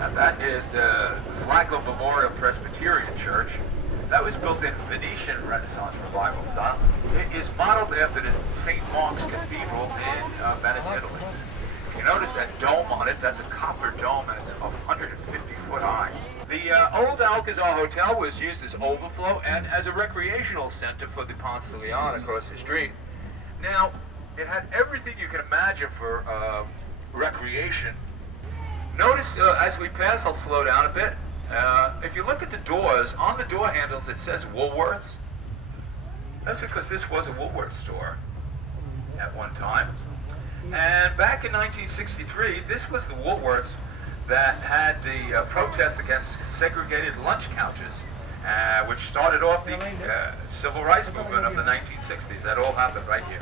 That is the Flacco Memorial Presbyterian Church. That was built in Venetian Renaissance Revival style. It is modeled after the St. Mark's Cathedral in Venice, Italy. You notice that dome on it, that's a copper dome, and it's 150 foot high. The old Alcazar Hotel was used as overflow and as a recreational center for the Ponce across the street. Now, it had everything you can imagine for recreation. Notice as we pass, I'll slow down a bit. If you look at the doors, on the door handles it says Woolworths. That's because this was a Woolworth store at one time. And back in 1963, this was the Woolworths that had the protest against segregated lunch counters, which started off the civil rights movement of the 1960s. That all happened right here.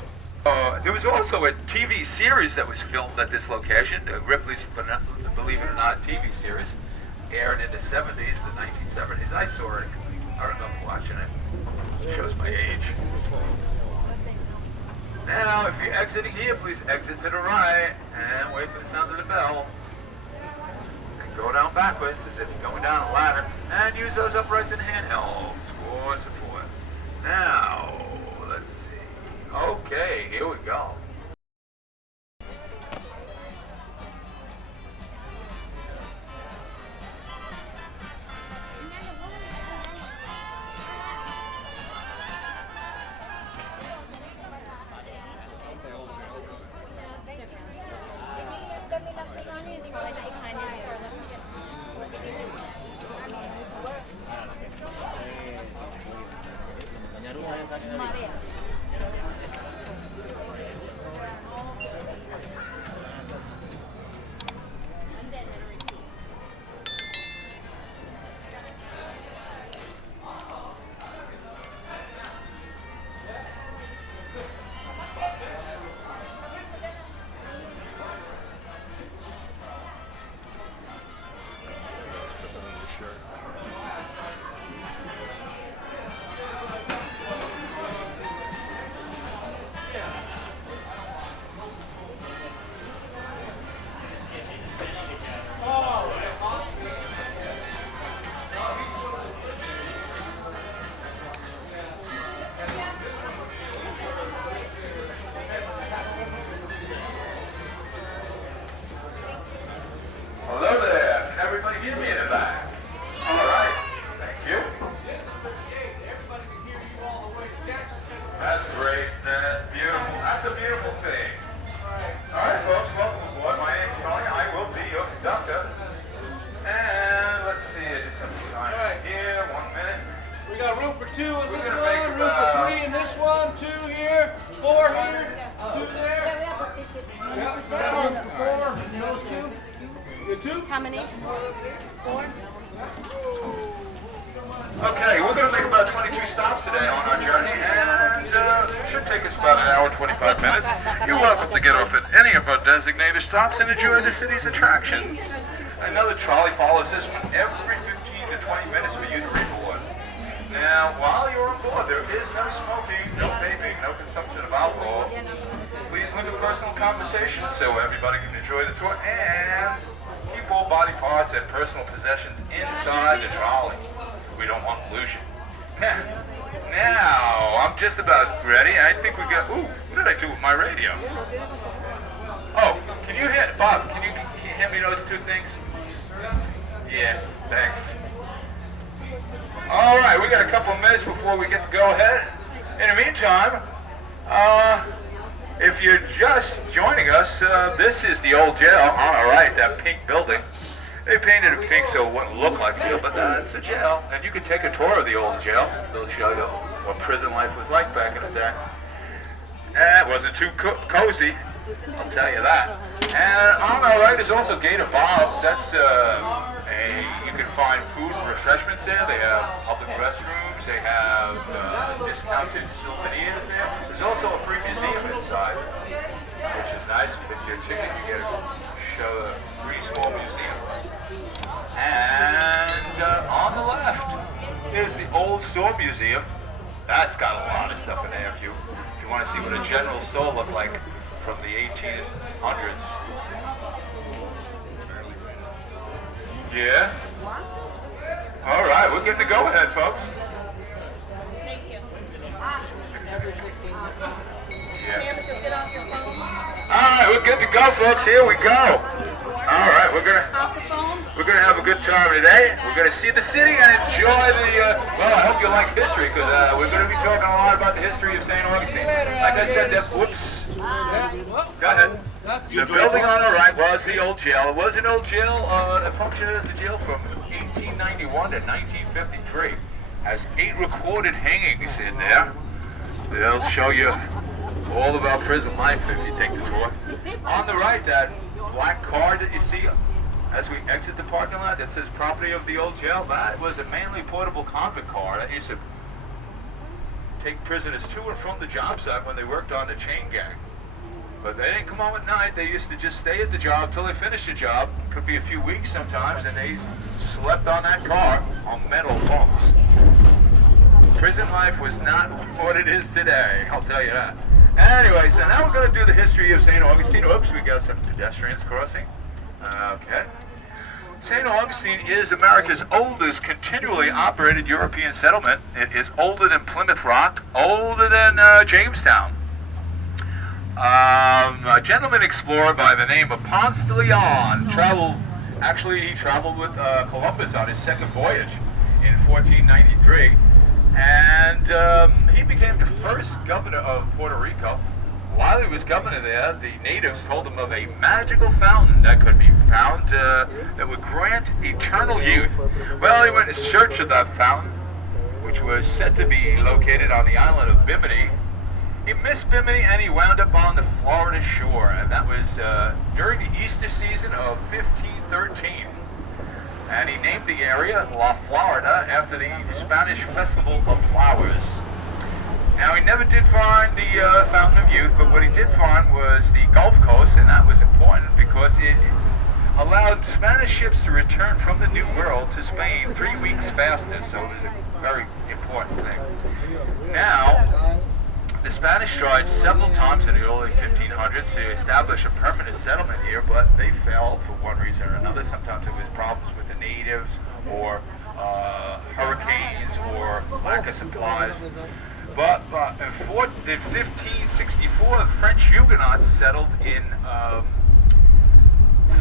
There was also a TV series that was filmed at this location, Ripley's Believe It or Not TV series, aired in the 70s, the 1970s. I saw it. I remember watching it. It shows my age. Now, if you're exiting here, please exit to the right and wait for the sound of the bell. And go down backwards as if you're going down a ladder, and use those uprights and handhelds for support. Now, let's see. Okay, here we go. How many? 4? Okay, we're going to make about 22 stops today on our journey, and it should take us about an hour, 25 minutes. You're welcome to get off at any of our designated stops and enjoy the city's attractions. Another trolley follows this one every 15 to 20 minutes for you to reboard. Now, while you're on board, there is no smoking, no vaping, no consumption of alcohol. Please limit personal conversations so everybody can enjoy the tour, and keep all body parts and personal possessions inside the trolley. We don't want pollution. Now, I'm just about ready. I think we got, ooh, what did I do with my radio? Oh, can you hit, Bob, can you hand me those 2 things? Yeah, thanks. All right, we got a couple of minutes before we get to go ahead. In the meantime, if you're just joining us, this is the old jail on our right, that pink building. They painted it pink so it wouldn't look like jail, but it's a jail. And you can take a tour of the old jail. They'll show you what prison life was like back in the day. And it wasn't too cozy, I'll tell you that. And on our right is also Gator Bob's. That's you can find food and refreshments there. They have public restrooms. They have discounted souvenirs there. There's also a free museum inside, which is nice. With your ticket, you get to show a free small museum. And on the left is the Old Store Museum. That's got a lot of stuff in there if you want to see what a general store looked like from the 1800s. Yeah? All right, we're getting the go-ahead, folks. Thank you. Yeah. Cameron, get off your phone. All right, we're good to go, folks. Here we go. All right, we're Off the phone. gonna have a good time today. We're gonna see the city and enjoy the. Well, I hope you like history because we're gonna be talking a lot about the history of St. Augustine. Like I said, whoops. Go ahead. The building on the right was the old jail. It was an old jail. It functioned as a jail from 1891 to 1953. Has 8 recorded hangings in there. They'll show you all about prison life if you take the tour. On the right, that black car that you see as we exit the parking lot that says property of the old jail, that was a mainly portable convict car that used to take prisoners to and from the job site when they worked on the chain gang. But they didn't come home at night. They used to just stay at the job till they finished the job. Could be a few weeks sometimes, and they slept on that car on metal bunks. Prison life was not what it is today, I'll tell you that. Anyway, so now we're going to do the history of St. Augustine. Oops, we got some pedestrians crossing. Okay. St. Augustine is America's oldest continually operated European settlement. It is older than Plymouth Rock, older than Jamestown. A gentleman explorer by the name of Ponce de Leon he traveled with Columbus on his second voyage in 1493. And he became the first governor of Puerto Rico. While he was governor there, the natives told him of a magical fountain that could be found that would grant eternal youth. Well, he went in search of that fountain, which was said to be located on the island of Bimini. He missed Bimini and he wound up on the Florida shore, and that was during the Easter season of 1513. And he named the area La Florida after the Spanish Festival of Flowers. Now, he never did find the Fountain of Youth, but what he did find was the Gulf Coast, and that was important because it allowed Spanish ships to return from the New World to Spain 3 weeks faster, so it was a very important thing. Now, the Spanish tried several times in the early 1500s to establish a permanent settlement here, but they failed for one reason or another. Sometimes it was problems with the natives, or hurricanes, or lack of supplies. But in 1564, the French Huguenots settled in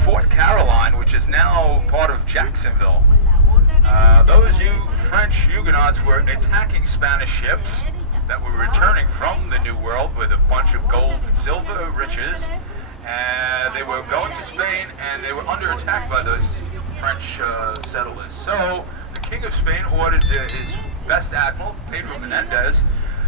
Fort Caroline, which is now part of Jacksonville. Those French Huguenots were attacking Spanish ships that were returning from the New World with a bunch of gold and silver riches, and they were going to Spain, and they were under attack by those French settlers. So the King of Spain ordered his best admiral, Pedro Menendez,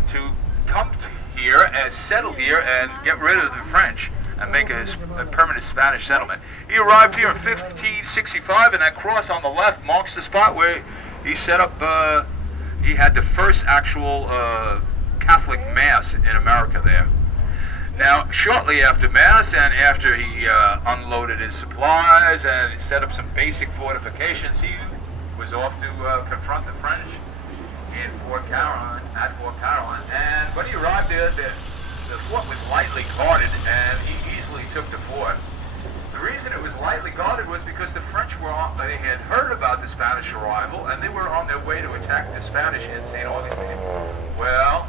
to come here and settle here and get rid of the French and make a permanent Spanish settlement. He arrived here in 1565, and that cross on the left marks the spot where he set up, he had the first actual Catholic Mass in America there. Now, shortly after Mass, and after he unloaded his supplies and set up some basic fortifications, he was off to confront the French at Fort Caroline. And when he arrived there, the fort was lightly guarded, and he easily took the fort. The reason it was lightly guarded was because the French they had heard about the Spanish arrival, and they were on their way to attack the Spanish in St. Augustine. Well,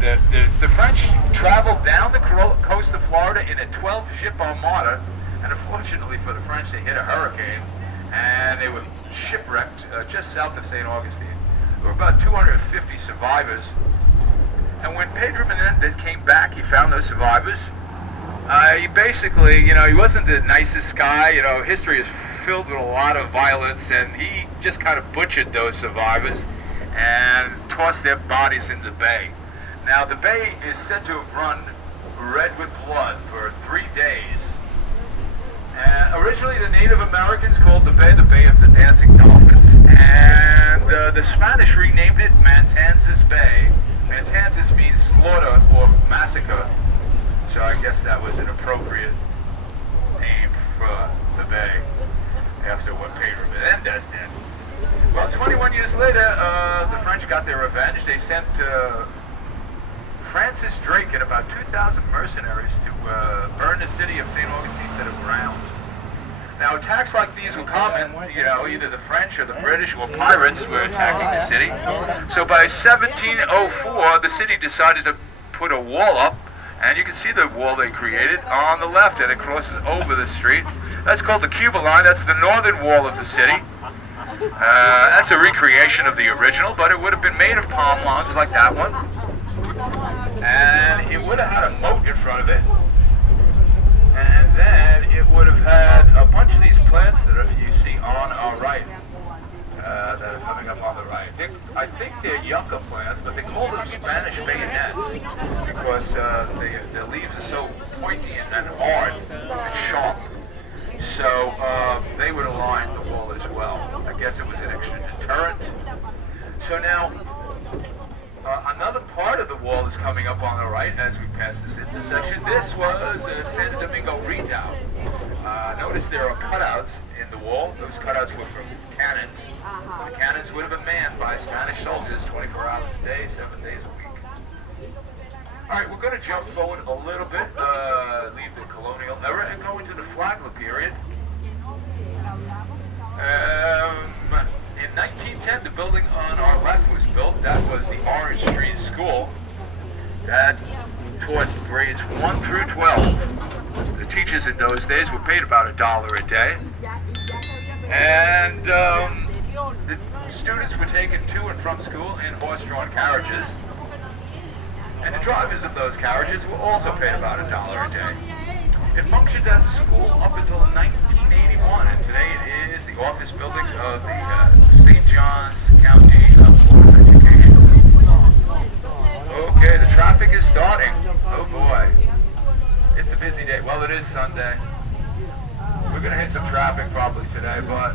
the French traveled down the coast of Florida in a 12-ship armada, and unfortunately for the French, they hit a hurricane, and they were shipwrecked just south of St. Augustine. There were about 250 survivors. And when Pedro Menendez came back, he found those survivors. He basically, he wasn't the nicest guy. History is filled with a lot of violence, and he just kind of butchered those survivors and tossed their bodies in the bay. Now, the bay is said to have run red with blood for 3 days. And originally, the Native Americans called the bay of the Dancing Dolphins, and the Spanish renamed it Matanzas Bay. Matanzas means slaughter or massacre, so I guess that was an appropriate name for the bay after what Pedro Menendez did. Well, 21 years later, the French got their revenge. They sent Francis Drake and about 2,000 mercenaries to burn the city of St. Augustine to the ground. Now, attacks like these were common, you know, either the French or the British or pirates were attacking the city. So by 1704, the city decided to put a wall up, and you can see the wall they created on the left, and it crosses over the street. That's called the Cuba Line. That's the northern wall of the city. That's a recreation of the original, but it would have been made of palm logs like that one. And it would have had a moat in front of it. And then it would have had a bunch of these plants that you see on our right, that are coming up on the right. I think they're yucca plants, but they call them Spanish bayonets because the leaves are so pointy and hard and sharp. So they would align the wall as well. I guess it was an extra deterrent. So now, another part of the wall is coming up on the right as we pass this intersection. This was San Domingo Redoubt. Notice there are cutouts in the wall. Those cutouts were from cannons. The cannons would have been manned by Spanish soldiers 24 hours a day, 7 days a week. All right, we're going to jump forward a little bit, leave the colonial era, and go into the Flacco period. In 1910, the building on our left was built. That was the Orange Street School. That taught grades 1 through 12. The teachers in those days were paid about $1 a day. And the students were taken to and from school in horse-drawn carriages. And the drivers of those carriages were also paid about $1 a day. It functioned as a school up until 1981, and today it is the office buildings of the St. John's County Board of Education. Okay, the traffic is starting. Oh boy. It's a busy day. Well, it is Sunday. We're going to hit some traffic probably today, but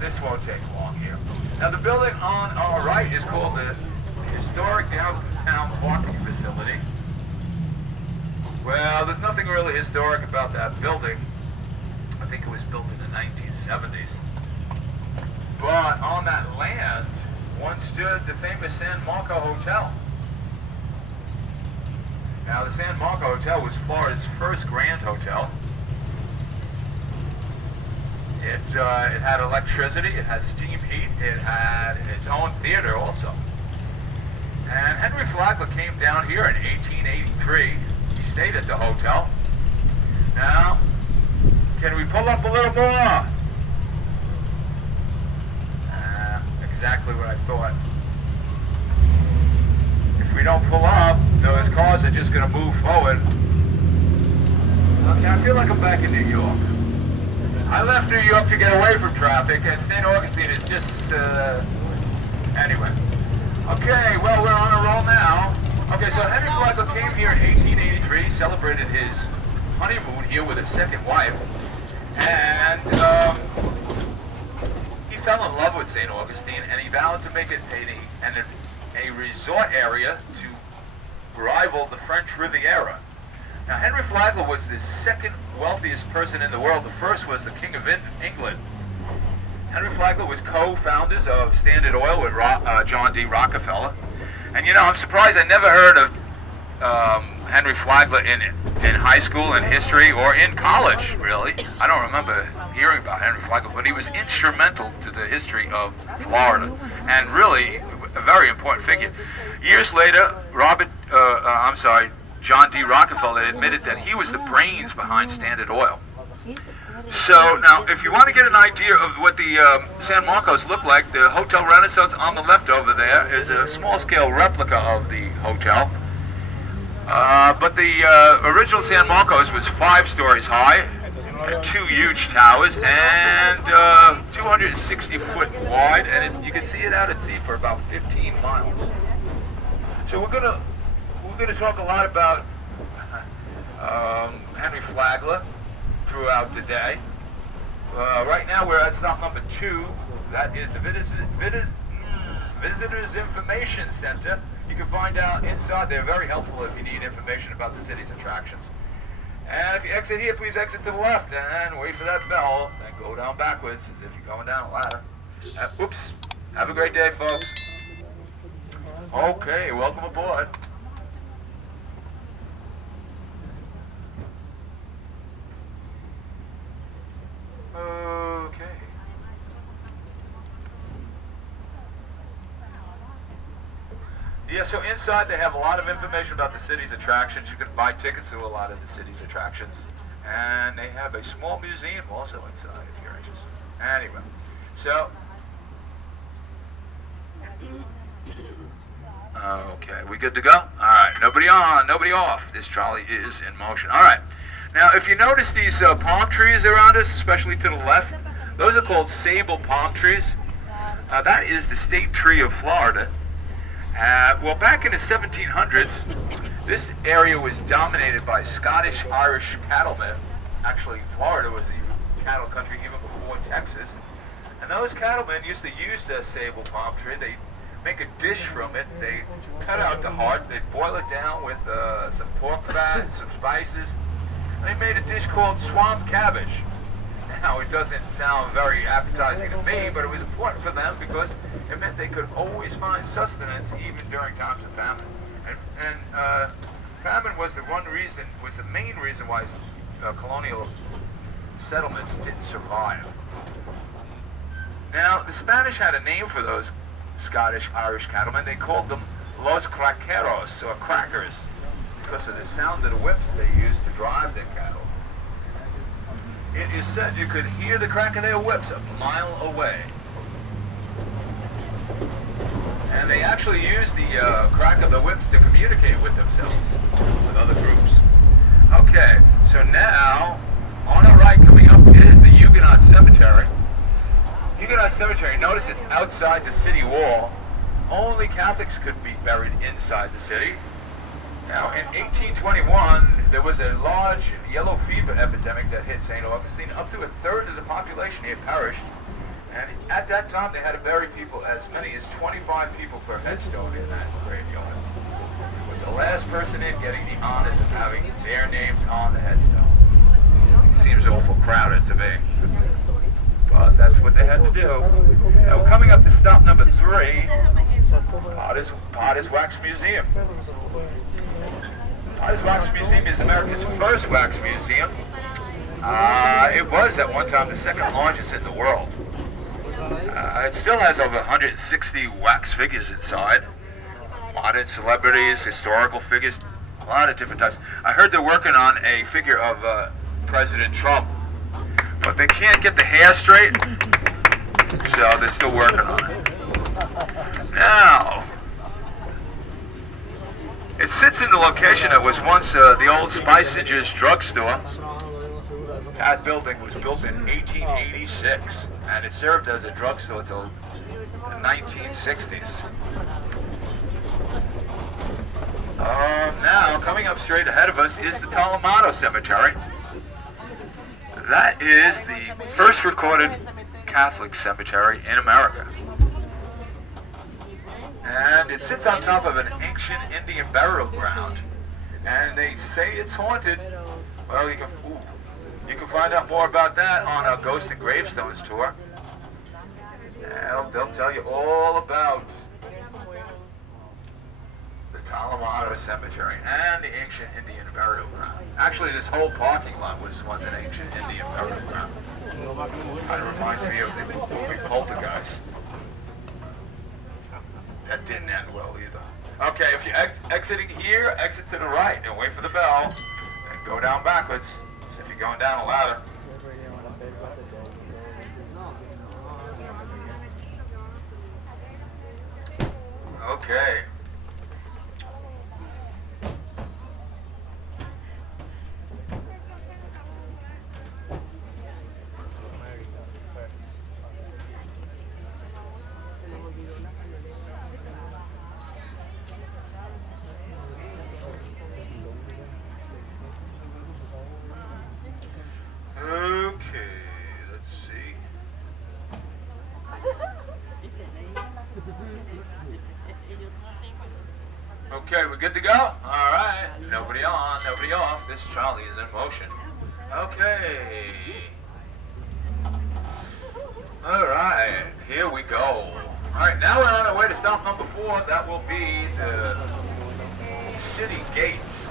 this won't take long here. Now, the building on our right is called the Historic Downtown Parking Facility. Well, there's nothing really historic about that building. I think it was built in the 1970s. But on that land once stood the famous San Marco Hotel. Now, the San Marco Hotel was Florida's first grand hotel. It had electricity, it had steam heat, it had its own theater also. And Henry Flacco came down here in 1883. He stayed at the hotel. Now, can we pull up a little more? Exactly what I thought. If we don't pull up, those cars are just going to move forward. Okay, I feel like I'm back in New York. I left New York to get away from traffic, and St. Augustine is just, anyway. Okay, well, we're on a roll now. Okay, so Henry Flacco came here in 1883, celebrated his honeymoon here with his second wife, and he fell in love with St. Augustine, and he vowed to make it a resort area to rival the French Riviera. Now, Henry Flacco was the second wealthiest person in the world. The first was the King of England. Henry Flacco was co-founders of Standard Oil with John D. Rockefeller. And you know, I'm surprised I never heard of Henry Flacco in high school, in history, or in college, really. I don't remember hearing about Henry Flacco, but he was instrumental to the history of Florida, and really a very important figure. Years later, John D. Rockefeller admitted that he was the brains behind Standard Oil. So now, if you want to get an idea of what the San Marcos look like, the Hotel Renaissance on the left over there is a small-scale replica of the hotel. But the original San Marcos was 5 stories high, 2 huge towers, and 260 foot wide, and you can see it out at sea for about 15 miles. So we're gonna talk a lot about Henry Flagler throughout the day. Right now we're at stop number 2. That is the Visitors Information Center. You can find out inside. They're very helpful if you need information about the city's attractions. And if you exit here, please exit to the left and wait for that bell. Then go down backwards as if you're going down a ladder. Oops. Have a great day, folks. Okay, welcome aboard. Yeah, so inside they have a lot of information about the city's attractions. You can buy tickets to a lot of the city's attractions. And they have a small museum also inside if you're interested. Anyway, so... Okay, we good to go? Alright, nobody on, nobody off. This trolley is in motion. Alright, now if you notice these palm trees around us, especially to the left, those are called sable palm trees. That is the state tree of Florida. Well, back in the 1700s, this area was dominated by Scottish-Irish cattlemen. Actually, Florida was even cattle country even before Texas. And those cattlemen used to use the sable palm tree. They make a dish from it. They cut out the heart. They boil it down with some pork fat, some spices. And they made a dish called swamp cabbage. Now, it doesn't sound very appetizing to me, but it was important for them because it meant they could always find sustenance even during times of famine. And famine was the main reason why colonial settlements didn't survive. Now, the Spanish had a name for those Scottish-Irish cattlemen. They called them Los Craqueros, or crackers, because of the sound of the whips they used to drive their cattle. It is said you could hear the crack of their whips a mile away. And they actually used the crack of the whips to communicate with themselves, with other groups. Okay, so now, on our right coming up is the Huguenot Cemetery. Huguenot Cemetery, notice it's outside the city wall. Only Catholics could be buried inside the city. Now, in 1821, there was a large yellow fever epidemic that hit St. Augustine. Up to a third of the population here perished. And at that time, they had to bury people, as many as 25 people per headstone in that graveyard. With the last person in getting the honors of having their names on the headstone. It seems awful crowded to me. But that's what they had to do. Now, we're coming up to stop number 3, Paulis Wax Museum. Paulis Wax Museum is America's first wax museum. It was at one time the second largest in the world. It still has over 160 wax figures inside. Modern celebrities, historical figures, a lot of different types. I heard they're working on a figure of President Trump, but they can't get the hair straight, so they're still working on it. Now, it sits in the location that was once the old Spicinger's drugstore. That building was built in 1886, and it served as a drugstore until the 1960s. Now, coming up straight ahead of us is the Talamato Cemetery. That is the first recorded Catholic cemetery in America. And it sits on top of an ancient Indian burial ground. And they say it's haunted. Well, you can find out more about that on a Ghost and Gravestones tour. And they'll tell you all about the Talamato Cemetery and the ancient Indian burial ground. Actually, this whole parking lot was once an ancient Indian burial ground. Kind of reminds me of the movie Poltergeist. That didn't end well either. Okay, if you're exiting here, exit to the right and wait for the bell and go down backwards. So if you're going down a ladder. Okay. Okay, we're good to go? Alright. Nobody on, nobody off. This trolley is in motion. Okay. Alright, here we go. Alright, now we're on our way to stop number 4. That will be the city gates.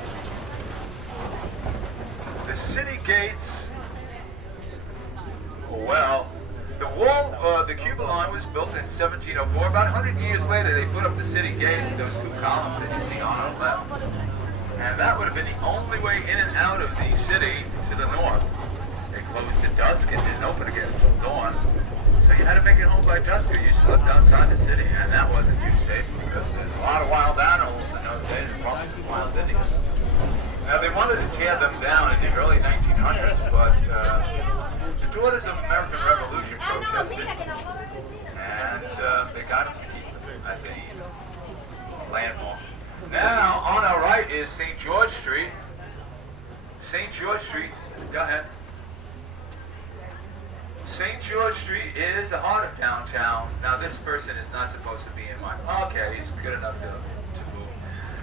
The city gates, well, The wall, the Cuba Line was built in 1704. About 100 years later, they put up the city gates, those two columns that you see on our left. And that would have been the only way in and out of the city to the north. They closed at dusk and didn't open again until dawn. So you had to make it home by dusk or you slept outside the city. And that wasn't too safe because there's a lot of wild animals in those days, and probably some wild Indians. Now they wanted to tear them down in the early 1900s, but the daughters of American Revolution protested, and they got them to keep them as a landmark. Now, on our right is St. George Street. St. George Street, go ahead. St. George Street is the heart of downtown. Now, this person is not supposed to be in my... Okay, he's good enough to move.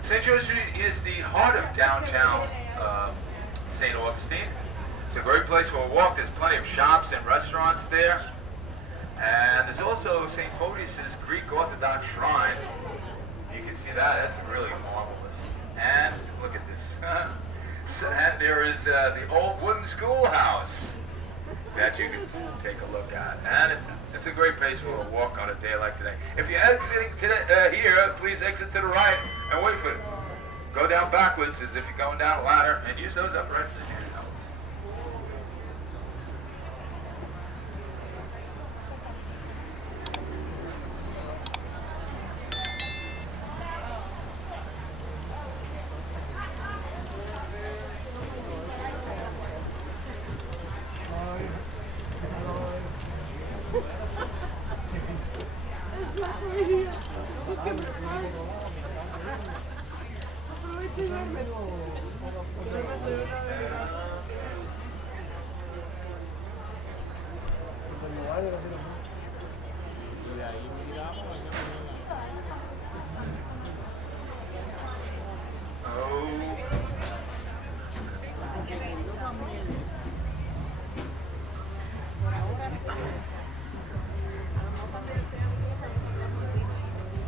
St. George Street is the heart of downtown St. Augustine. It's a great place for a walk. There's plenty of shops and restaurants there. And there's also St. Paulis's Greek Orthodox shrine. You can see that. That's really marvelous. And look at this. And there is the old wooden schoolhouse that you can take a look at. And it's a great place for a walk on a day like today. If you're exiting here, please exit to the right and wait for it. Go down backwards as if you're going down a ladder and use those uprights as your helps.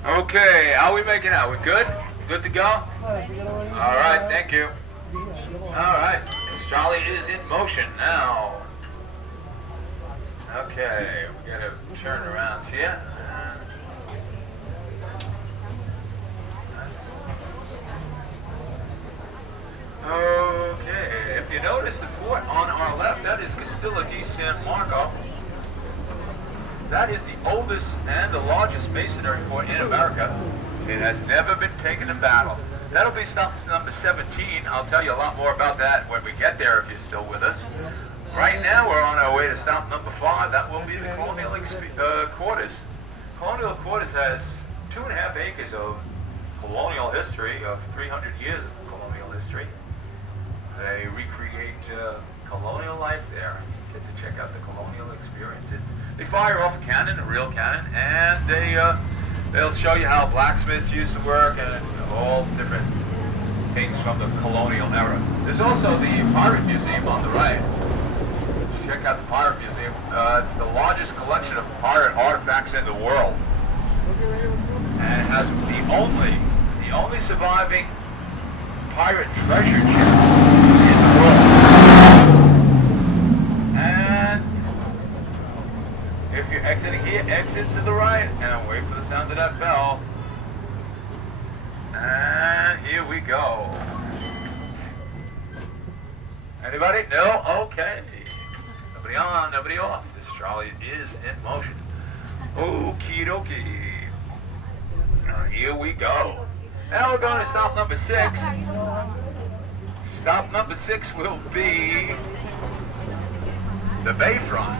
Okay, how are we making out? We good? Good to go? All right, thank you. All right, Charlie is in motion now. Okay, we gotta turn around here. Okay, if you notice the fort on our left, that is Castillo de San Marcos. That is the oldest and the largest masonry fort in America. It has never been taken in battle. That'll be stop number 17. I'll tell you a lot more about that when we get there if you're still with us. Right now we're on our way to stop number 5. That will be the colonial quarters. Colonial quarters has 2.5 acres of colonial history, of 300 years of colonial history. They recreate colonial life there. Get to check out the colonial experience. They fire off a cannon, a real cannon, and they'll show you how blacksmiths used to work and all different things from the colonial era. There's also the Pirate Museum on the right. Check out the Pirate Museum. It's the largest collection of pirate artifacts in the world, and it has the only surviving pirate treasure chest in the world. And if you're exiting here, exit to the right and wait for the sound of that bell. And here we go. Anybody? No? Okay. Nobody on, nobody off. This trolley is in motion. Okie dokie. Now here we go. Now we're going to stop number 6. Stop number 6 will be the bayfront.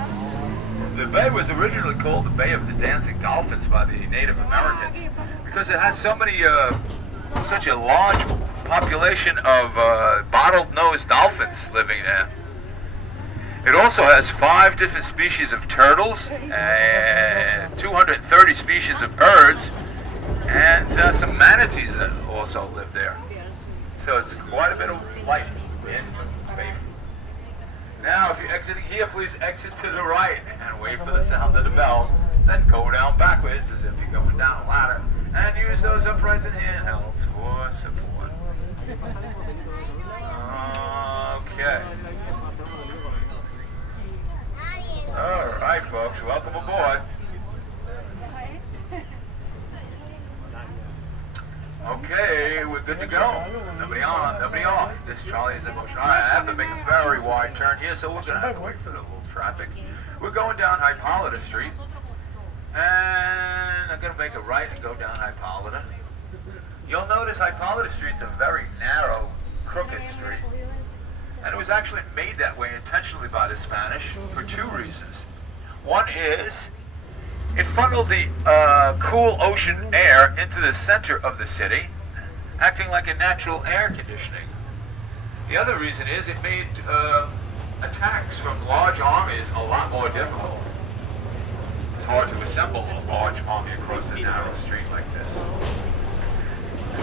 The bay was originally called the Bay of the Dancing Dolphins by the Native Americans because it had so many, such a large population of bottlenose dolphins living there. It also has 5 different species of turtles, and 230 species of birds, and some manatees that also live there. So it's quite a bit of life in Bayfront. Now, if you're exiting here, please exit to the right and wait for the sound of the bell. Then go down backwards as if you're going down a ladder, and use those uprights and handhelds for support. Okay. All right. right, folks, welcome aboard. Okay, we're good to go. Nobody on, nobody off. This trolley is in motion. All right, I have to make a very wide turn here, so we're going to have to wait for the little traffic. We're going down Hippolyta Street, and I'm going to make a right and go down Hippolyta. You'll notice Hippolyta Street's a very narrow, crooked street, and it was actually made that way intentionally by the Spanish for two reasons. One is it funneled the cool ocean air into the center of the city, acting like a natural air conditioning. The other reason is it made attacks from large armies a lot more difficult. It's hard to assemble a large army across a narrow street like this.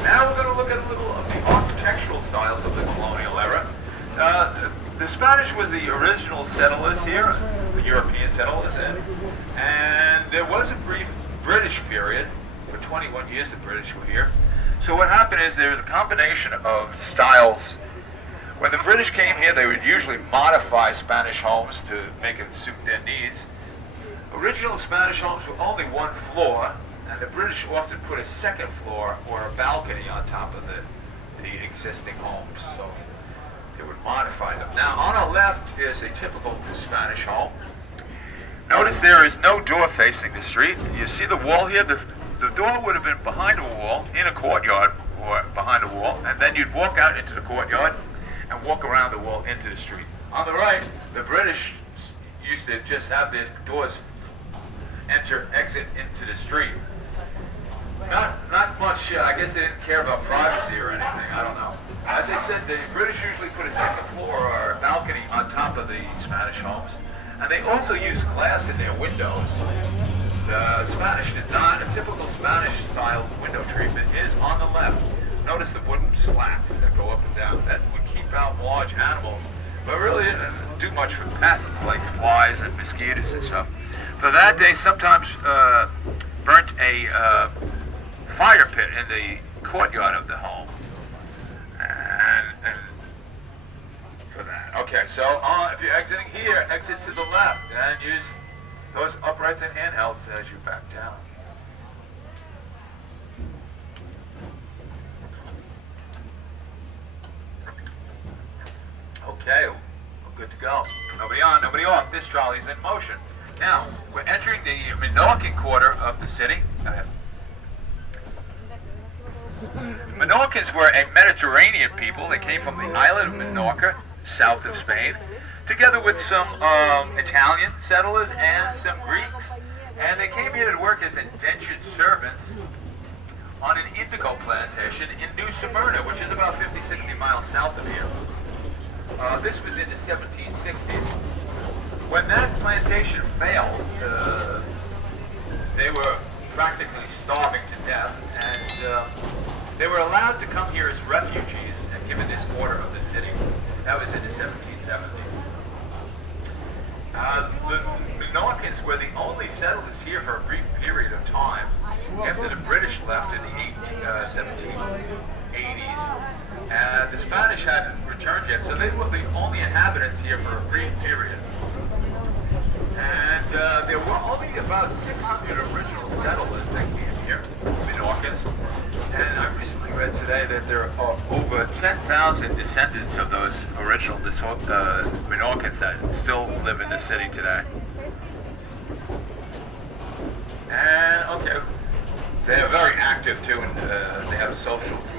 Now we're going to look at a little of the architectural styles of the colonial era. The Spanish was the original settlers here, the European settlers, and there was a brief British period. For 21 years the British were here. So what happened is there was a combination of styles. When the British came here, they would usually modify Spanish homes to make it suit their needs. Original Spanish homes were only one floor, and the British often put a second floor or a balcony on top of the existing homes. So they would modify them. Now, on our left is a typical Spanish home. Notice there is no door facing the street. You see the wall here? The door would have been behind a wall, in a courtyard, or behind a wall, and then you'd walk out into the courtyard and walk around the wall into the street. On the right, the British used to just have their doors exit into the street. Not much, I guess they didn't care about privacy or anything, I don't know. As I said, the British usually put a second floor or a balcony on top of the Spanish homes, and they also used glass in their windows. The Spanish did not. A typical Spanish-style window treatment is on the left. Notice the wooden slats that go up and down. That would keep out large animals, but really didn't do much for pests like flies and mosquitoes and stuff. For that, they sometimes burnt a fire pit in the courtyard of the home. And for that. Okay, so if you're exiting here, exit to the left and use those uprights and handhelds as you back down. Okay, we're good to go. Nobody on, nobody off. This trolley's in motion. Now, we're entering the Minorcan quarter of the city. Go ahead. Minorcans were a Mediterranean people. They came from the island of Minorca, south of Spain, together with some Italian settlers and some Greeks. And they came here to work as indentured servants on an indigo plantation in New Smyrna, which is about 50-60 miles south of here. This was in the 1760s. When that plantation failed, they were practically starving to death, and they were allowed to come here as refugees and given this quarter of the city. That was in the 1770s. The Minorcans were the only settlers here for a brief period of time after the British left in the 1780s. The Spanish hadn't returned yet, so they were the only inhabitants here for a brief period. And there were only about 600 original settlers that came here, Minorcans. And I recently read today that there are over 10,000 descendants of those original Minorcans that still live in the city today. And, okay, they're very active too, and they have social groups.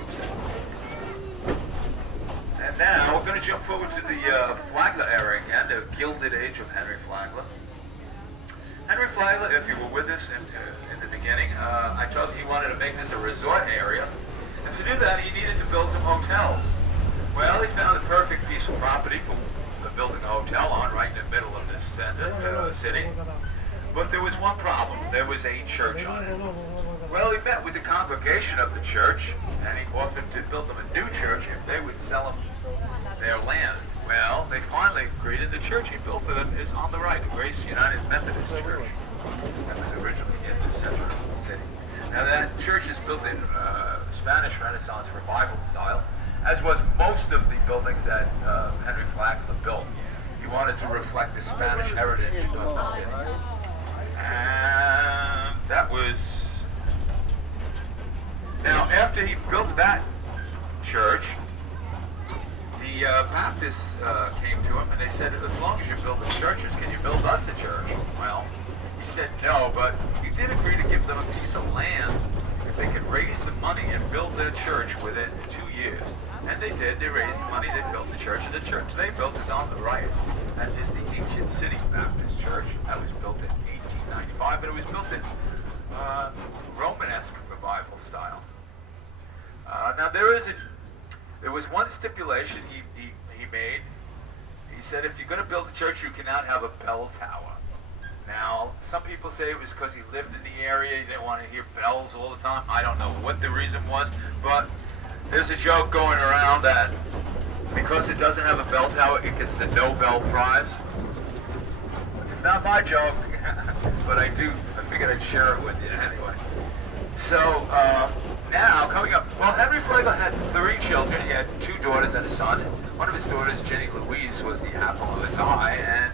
And now we're going to jump forward to the Flagler era again, the Gilded Age of Henry Flagler. Henry Flagler, if you were with us in the beginning, I told you he wanted to make this a resort area. And to do that, he needed to build some hotels. Well, he found the perfect piece of property for building a hotel on, right in the middle of this city. But there was one problem. There was a church on it. Well, he met with the congregation of the church, and he offered to build them a new church if they would sell him their land. Well, they finally agreed, and the church he built for them is on the right, the Grace United Methodist Church. That was originally in the center of the city. Now that church is built in Spanish Renaissance Revival style, as was most of the buildings that Henry Flagler built. He wanted to reflect the Spanish heritage of the city. And that was... Now, after he built that church, the Baptists came to him and they said, as long as you're building churches, can you build us a church? Well, he said no, but he did agree to give them a piece of land if they could raise the money and build their church within 2 years. And they did. They raised the money, they built the church, and the church they built is on the right. That is the Ancient City Baptist Church. That was built in 1895, but it was built in Romanesque revival style. Now there was one stipulation he made. He said, if you're going to build a church, you cannot have a bell tower. Now, some people say it was because he lived in the area, he didn't want to hear bells all the time. I don't know what the reason was, but there's a joke going around that because it doesn't have a bell tower, it gets the Nobel Prize. It's not my joke, but I figured I'd share it with you anyway. So, now, coming up, well, Henry Flacco had 3 children. He had 2 daughters and a son. One of his daughters, Jenny Louise, was the apple of his eye, and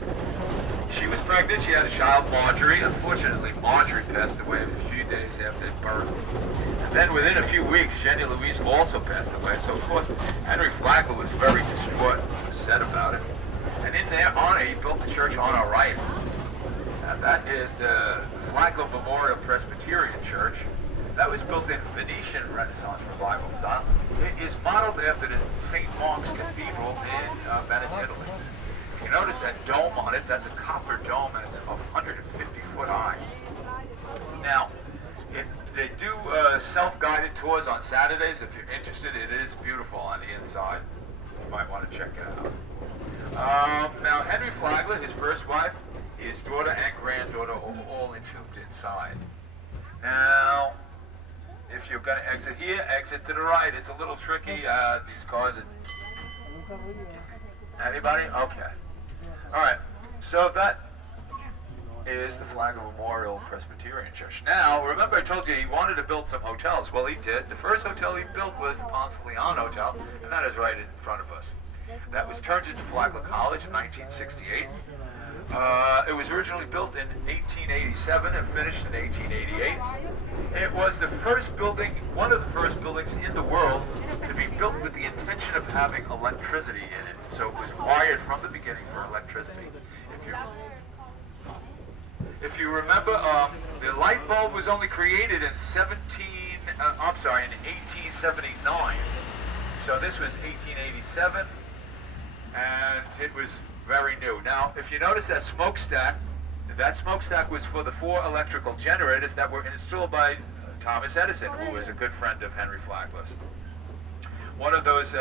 she was pregnant. She had a child, Marjorie. Unfortunately, Marjorie passed away a few days after birth. And then within a few weeks, Jenny Louise also passed away. So, of course, Henry Flacco was very distraught and upset about it. And in their honor, he built the church on our right. And that is the Flacco Memorial Presbyterian Church. That was built in Venetian Renaissance revival style. It is modeled after the St. Mark's Cathedral in Venice, Italy. If you notice that dome on it, that's a copper dome and it's 150 foot high. Now, they do self-guided tours on Saturdays. If you're interested, it is beautiful on the inside. You might want to check it out. Now, Henry Flagler, his first wife, his daughter and granddaughter are all entombed inside. Now, if you're going to exit here, exit to the right. It's a little tricky. These cars are... Anybody? Okay. All right. So that is the Flagler Memorial Presbyterian Church. Now, remember I told you he wanted to build some hotels. Well, he did. The first hotel he built was the Ponce Hotel, and that is right in front of us. That was turned into Flagler College in 1968. It was originally built in 1887 and finished in 1888. It was the first building, one of the first buildings in the world to be built with the intention of having electricity in it. So it was wired from the beginning for electricity. If you remember, the light bulb was only created in 1879. So this was 1887, and it was very new. Now, if you notice that smokestack was for the 4 electrical generators that were installed by Thomas Edison, who was a good friend of Henry Flagler's. One of those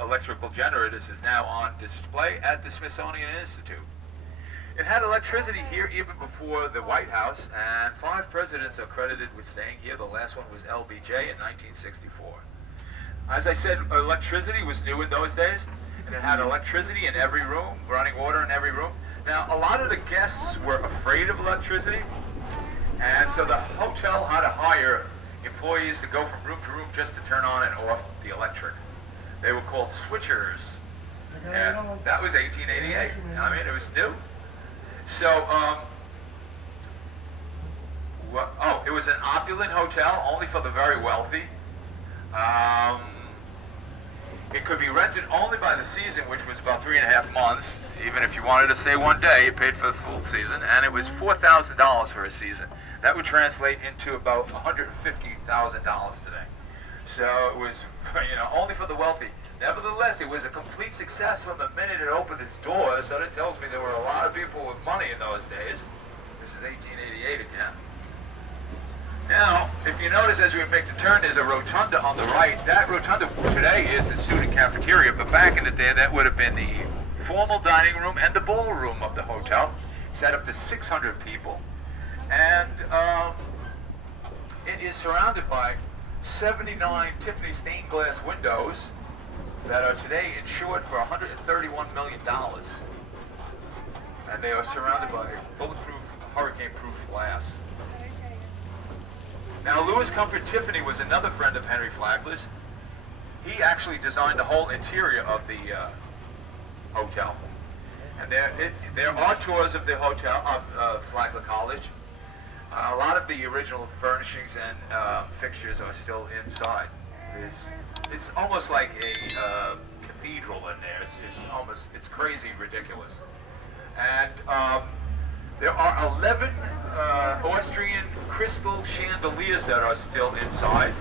electrical generators is now on display at the Smithsonian Institute. It had electricity here even before the White House, and 5 presidents are credited with staying here. The last one was LBJ in 1964. As I said, electricity was new in those days, and it had electricity in every room, running water in every room. Now, a lot of the guests were afraid of electricity, and so the hotel had to hire employees to go from room to room just to turn on and off the electric. They were called switchers, and that was 1888. I mean, it was new. So, it was an opulent hotel, only for the very wealthy. It could be rented only by the season, which was about 3.5 months. Even if you wanted to stay one day, you paid for the full season, and it was $4,000 for a season. That would translate into about $150,000 today. So it was, only for the wealthy. Nevertheless, it was a complete success from the minute it opened its doors, so that tells me there were a lot of people with money in those days. This is 1888 again. Now, if you notice as we make the turn, there's a rotunda on the right. That rotunda today is the student cafeteria, but back in the day, that would have been the formal dining room and the ballroom of the hotel. It's had up to 600 people. And it is surrounded by 79 Tiffany stained glass windows that are today insured for $131 million. And they are surrounded by bulletproof, hurricane-proof glass. Now, Louis Comfort Tiffany was another friend of Henry Flagler's. He actually designed the whole interior of the hotel. And there are tours of the hotel, of Flacco College. A lot of the original furnishings and fixtures are still inside. It's almost like a cathedral in there. It's crazy ridiculous. And there are 11 Austrian crystal chandeliers that are still inside,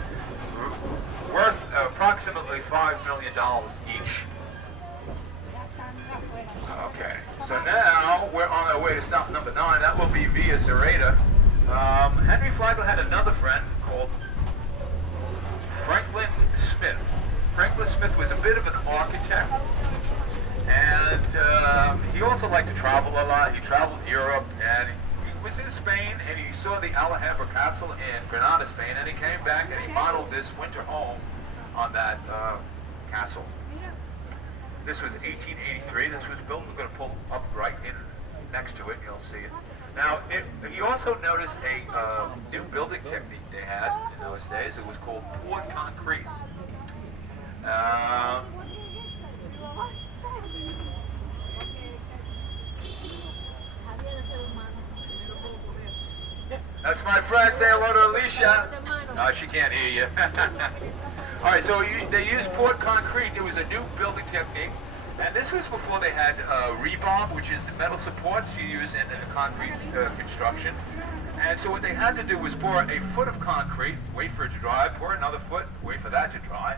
worth approximately $5 million each. Okay, so now we're on our way to stop number 9. That will be Via Serrata. Henry Flacco had another friend called Franklin Smith. Franklin Smith was a bit of an architect, and he also liked to travel a lot. He traveled Europe, and he was in Spain, and he saw the Alhambra Castle in Granada, Spain, and he came back and he modeled this winter home on that castle. This was 1883. This was built. We're going to pull up right in next to it, and you'll see it. Now, he also noticed a new building technique they had in those days. It was called poured concrete. That's my friend. Say hello to Alicia. No, she can't hear you. All right, so they used poured concrete. It was a new building technique. And this was before they had rebar, which is the metal supports you use in a concrete construction. And so what they had to do was pour a foot of concrete, wait for it to dry, pour another foot, wait for that to dry,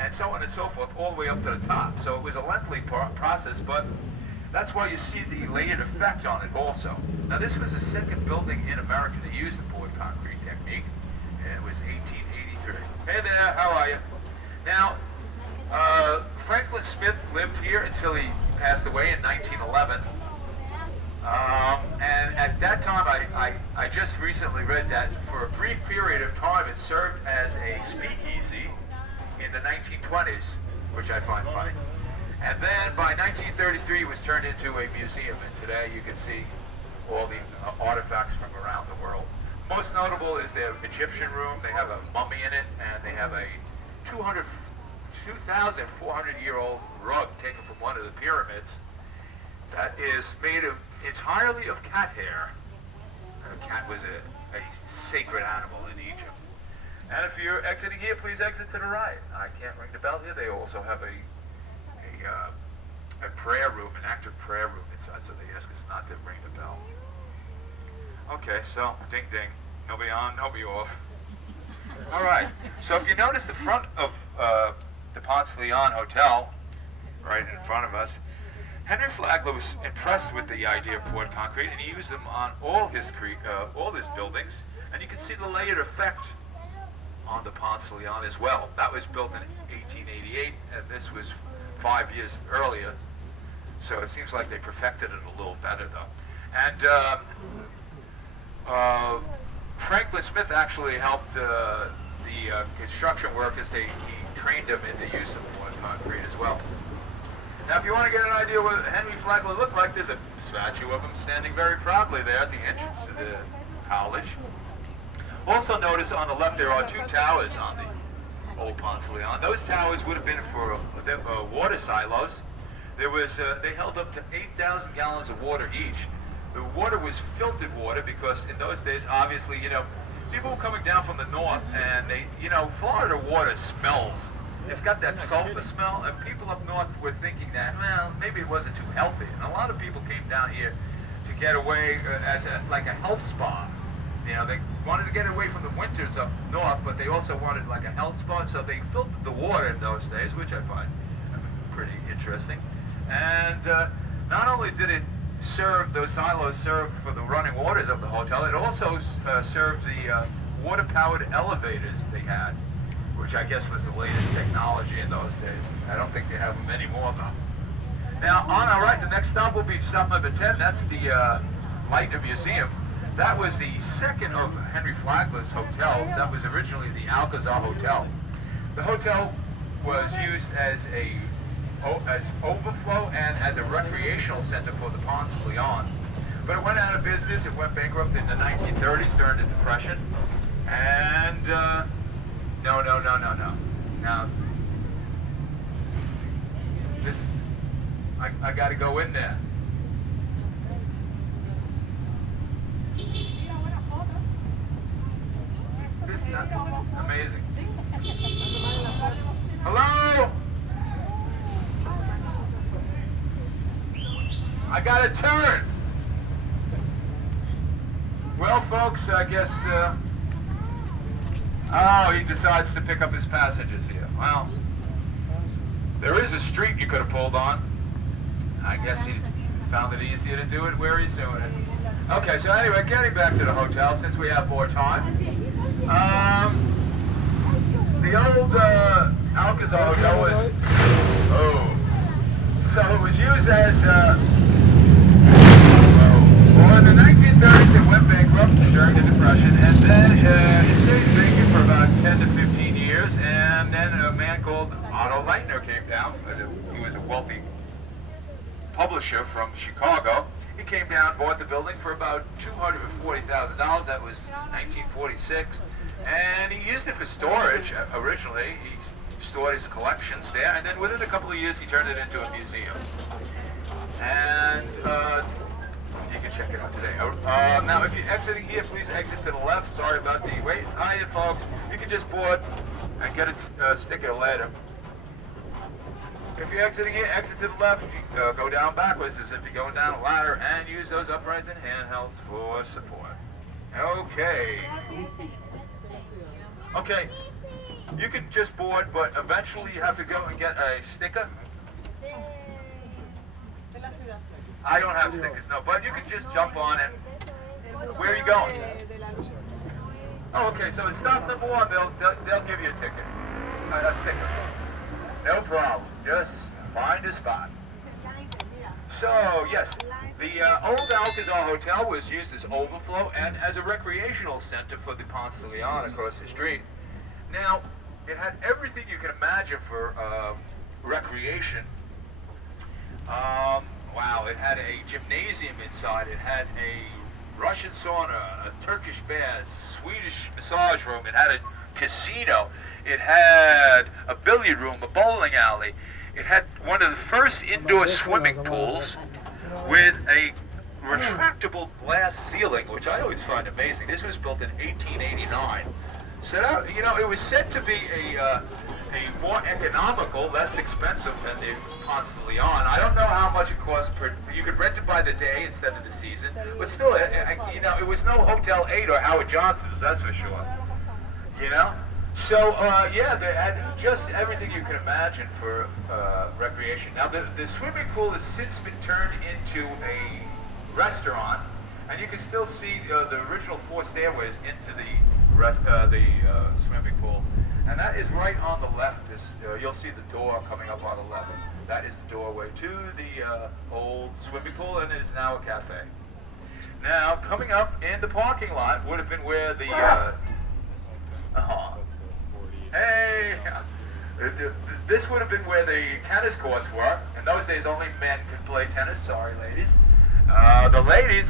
and so on and so forth, all the way up to the top. So it was a lengthy process, but that's why you see the layered effect on it also. Now this was the second building in America to use the poured concrete technique, and it was 1883. Hey there, how are you? Now, Franklin Smith lived here until he passed away in 1911. And at that time, I just recently read that for a brief period of time, it served as a speakeasy in the 1920s, which I find funny. And then by 1933, it was turned into a museum, and today you can see all the artifacts from around the world. Most notable is their Egyptian room. They have a mummy in it, and they have a 2,400-year-old rug taken from one of the pyramids that is made entirely of cat hair. And a cat was a sacred animal in Egypt. And if you're exiting here, please exit to the right. I can't ring the bell here. They also have a prayer room, an active prayer room inside, so they ask us not to ring the bell. Okay, so ding ding. Nobody on, nobody off. All right. So if you notice the front of the Ponce Leon Hotel, right in front of us, Henry Flacco was impressed with the idea of poured concrete, and he used them on all his buildings. And you can see the layered effect on the Ponce Leon as well. That was built in 1888, and this was 5 years earlier. So it seems like they perfected it a little better, though. And Franklin Smith actually helped the construction workers. He trained them in the use of poured concrete as well. Now, if you want to get an idea of what Henry Flacco looked like, there's a statue of him standing very proudly there at the entrance to the college. Also notice on the left there are 2 towers on the old Ponce Leon. Those towers would have been for water silos. They held up to 8,000 gallons of water each. The water was filtered water because in those days, obviously, people were coming down from the north, and Florida water smells. It's got that sulfur smell, and people up north were thinking that, well, maybe it wasn't too healthy. And a lot of people came down here to get away as like a health spa. They wanted to get away from the winters up north, but they also wanted like a health spa, so they filtered the water in those days, which I find pretty interesting. And not only did it those silos served for the running waters of the hotel, it also served the water-powered elevators they had, which I guess was the latest technology in those days. I don't think they have them anymore, though. Now, on our right, the next stop will be stop number 10. That's the Lightner Museum. That was the second of Henry Flacco's hotels. That was originally the Alcazar Hotel. The hotel was used as overflow and as a recreational center for the Ponce Leon. But it went out of business. It went bankrupt in the 1930s during the Depression. And no. Now, I got to go in there. I got a turn. Well, folks, I guess, oh, he decides to pick up his passengers here. Well, there is a street you could have pulled on. I guess he found it easier to do it where he's doing it. Okay, so anyway, getting back to the hotel, since we have more time. The old Alcazar Hotel was, so it was used as, well, in the 1930s it went bankrupt during the Depression, and then it stayed vacant for about 10 to 15 years, and then a man called Otto Leitner came down. He was a wealthy publisher from Chicago. He came down, bought the building for about $240,000. That was 1946. And he used it for storage originally. He stored his collections there, and then within a couple of years he turned it into a museum. And you can check it out today. Now, if you're exiting here, please exit to the left. Sorry about the wait. Hiya, folks. You can just board and get a sticker later. If you're exiting here, exit to the left. Go down backwards as if you're going down a ladder, and use those uprights and handhelds for support. Okay. Okay. You can just board, but eventually you have to go and get a sticker. I don't have stickers, no, but you can just jump on and... Where are you going? Oh, okay, so at stop number 1, they'll give you a ticket. A sticker. No problem. Just find a spot. So, yes, the old Alcazar Hotel was used as overflow and as a recreational center for the Ponce de Leon across the street. Now, it had everything you can imagine for recreation. Wow, it had a gymnasium inside. It had a Russian sauna, a Turkish bath, Swedish massage room. It had a casino. It had a billiard room, a bowling alley. It had one of the first indoor swimming pools with a retractable glass ceiling, which I always find amazing. This was built in 1889. So, you know, it was said to be a more economical, less expensive than the Ponce de Leon. I don't know how much it cost per. You could rent it by the day instead of the season, but still, you know, it was no Hotel 8 or Howard Johnson's, that's for sure. You know. So yeah, they had just everything you can imagine for recreation. Now, the swimming pool has since been turned into a restaurant, and you can still see the original 4 stairways into the swimming pool. And that is right on the left. You'll see the door coming up on the left. That is the doorway to the old swimming pool, and it is now a cafe. Now, coming up in the parking lot would have been where the... Hey! This would have been where the tennis courts were. In those days, only men could play tennis. Sorry, ladies.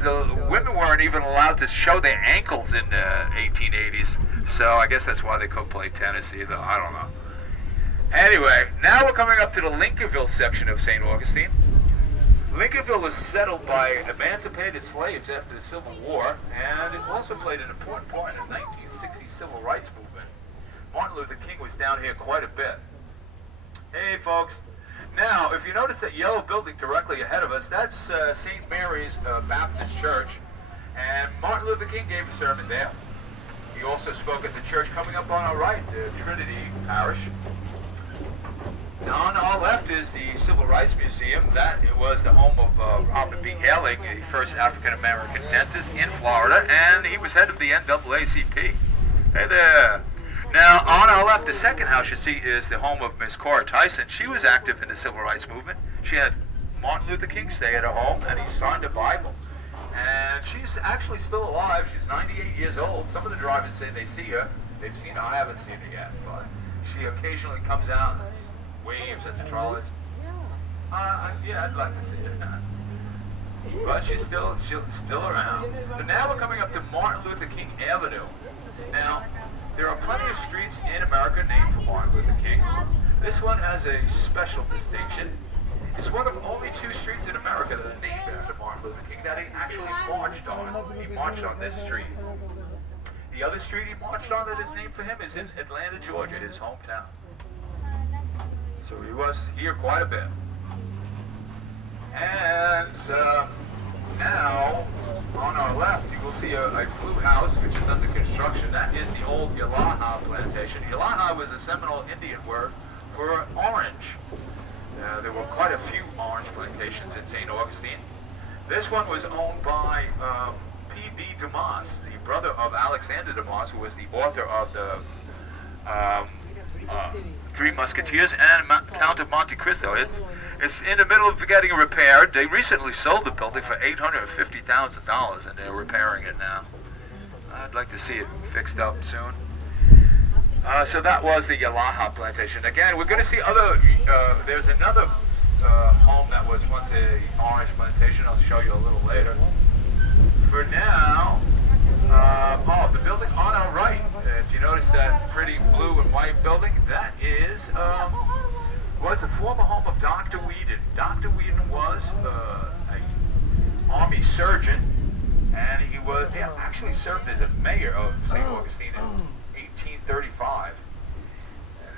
The women weren't even allowed to show their ankles in the 1880s. So I guess that's why they couldn't play tennis either. I don't know. Anyway, now we're coming up to the Lincolnville section of St. Augustine. Lincolnville was settled by emancipated slaves after the Civil War, and it also played an important part in the 1960 Civil Rights Movement. Martin Luther King was down here quite a bit. Hey, folks. Now, if you notice that yellow building directly ahead of us, that's St. Mary's Baptist Church, and Martin Luther King gave a sermon there. He also spoke at the church coming up on our right, the Trinity Parish. On our left is the Civil Rights Museum. That was the home of Robert B. Hailing, the first African-American dentist in Florida, and he was head of the NAACP. Hey there. Now, on our left, the second house you see is the home of Miss Cora Tyson. She was active in the Civil Rights Movement. She had Martin Luther King stay at her home, and he signed a Bible. And she's actually still alive. She's 98 years old. Some of the drivers say they see her. They've seen her. I haven't seen her yet, but she occasionally comes out and waves at the trolleys. Yeah, I'd like to see her. But she's still around. So now we're coming up to Martin Luther King Avenue. Now, there are plenty of streets in America named for Martin Luther King. This one has a special distinction. It's one of only 2 streets in America that are named after Martin Luther King that he actually marched on. He marched on this street. The other street he marched on that is named for him is in Atlanta, Georgia, his hometown. So he was here quite a bit. And see a blue house which is under construction. That is the old Yaha Plantation. Yaha was a Seminole Indian word for orange. There were quite a few orange plantations in St. Augustine. This one was owned by P.B. Dumas, the brother of Alexander Dumas, who was the author of the Three Musketeers and Count of Monte Cristo. It's in the middle of getting repaired. They recently sold the building for $850,000, and they're repairing it now. I'd like to see it fixed up soon. So that was the Yaha Plantation. Again, we're going to see other, there's another home that was once a orange plantation. I'll show you a little later. For now, the building on our right, if you notice that pretty blue and white building, that is, was the former home of Dr. Whedon. Dr. Whedon was an army surgeon, and he was actually served as a mayor of St. Augustine in 1835.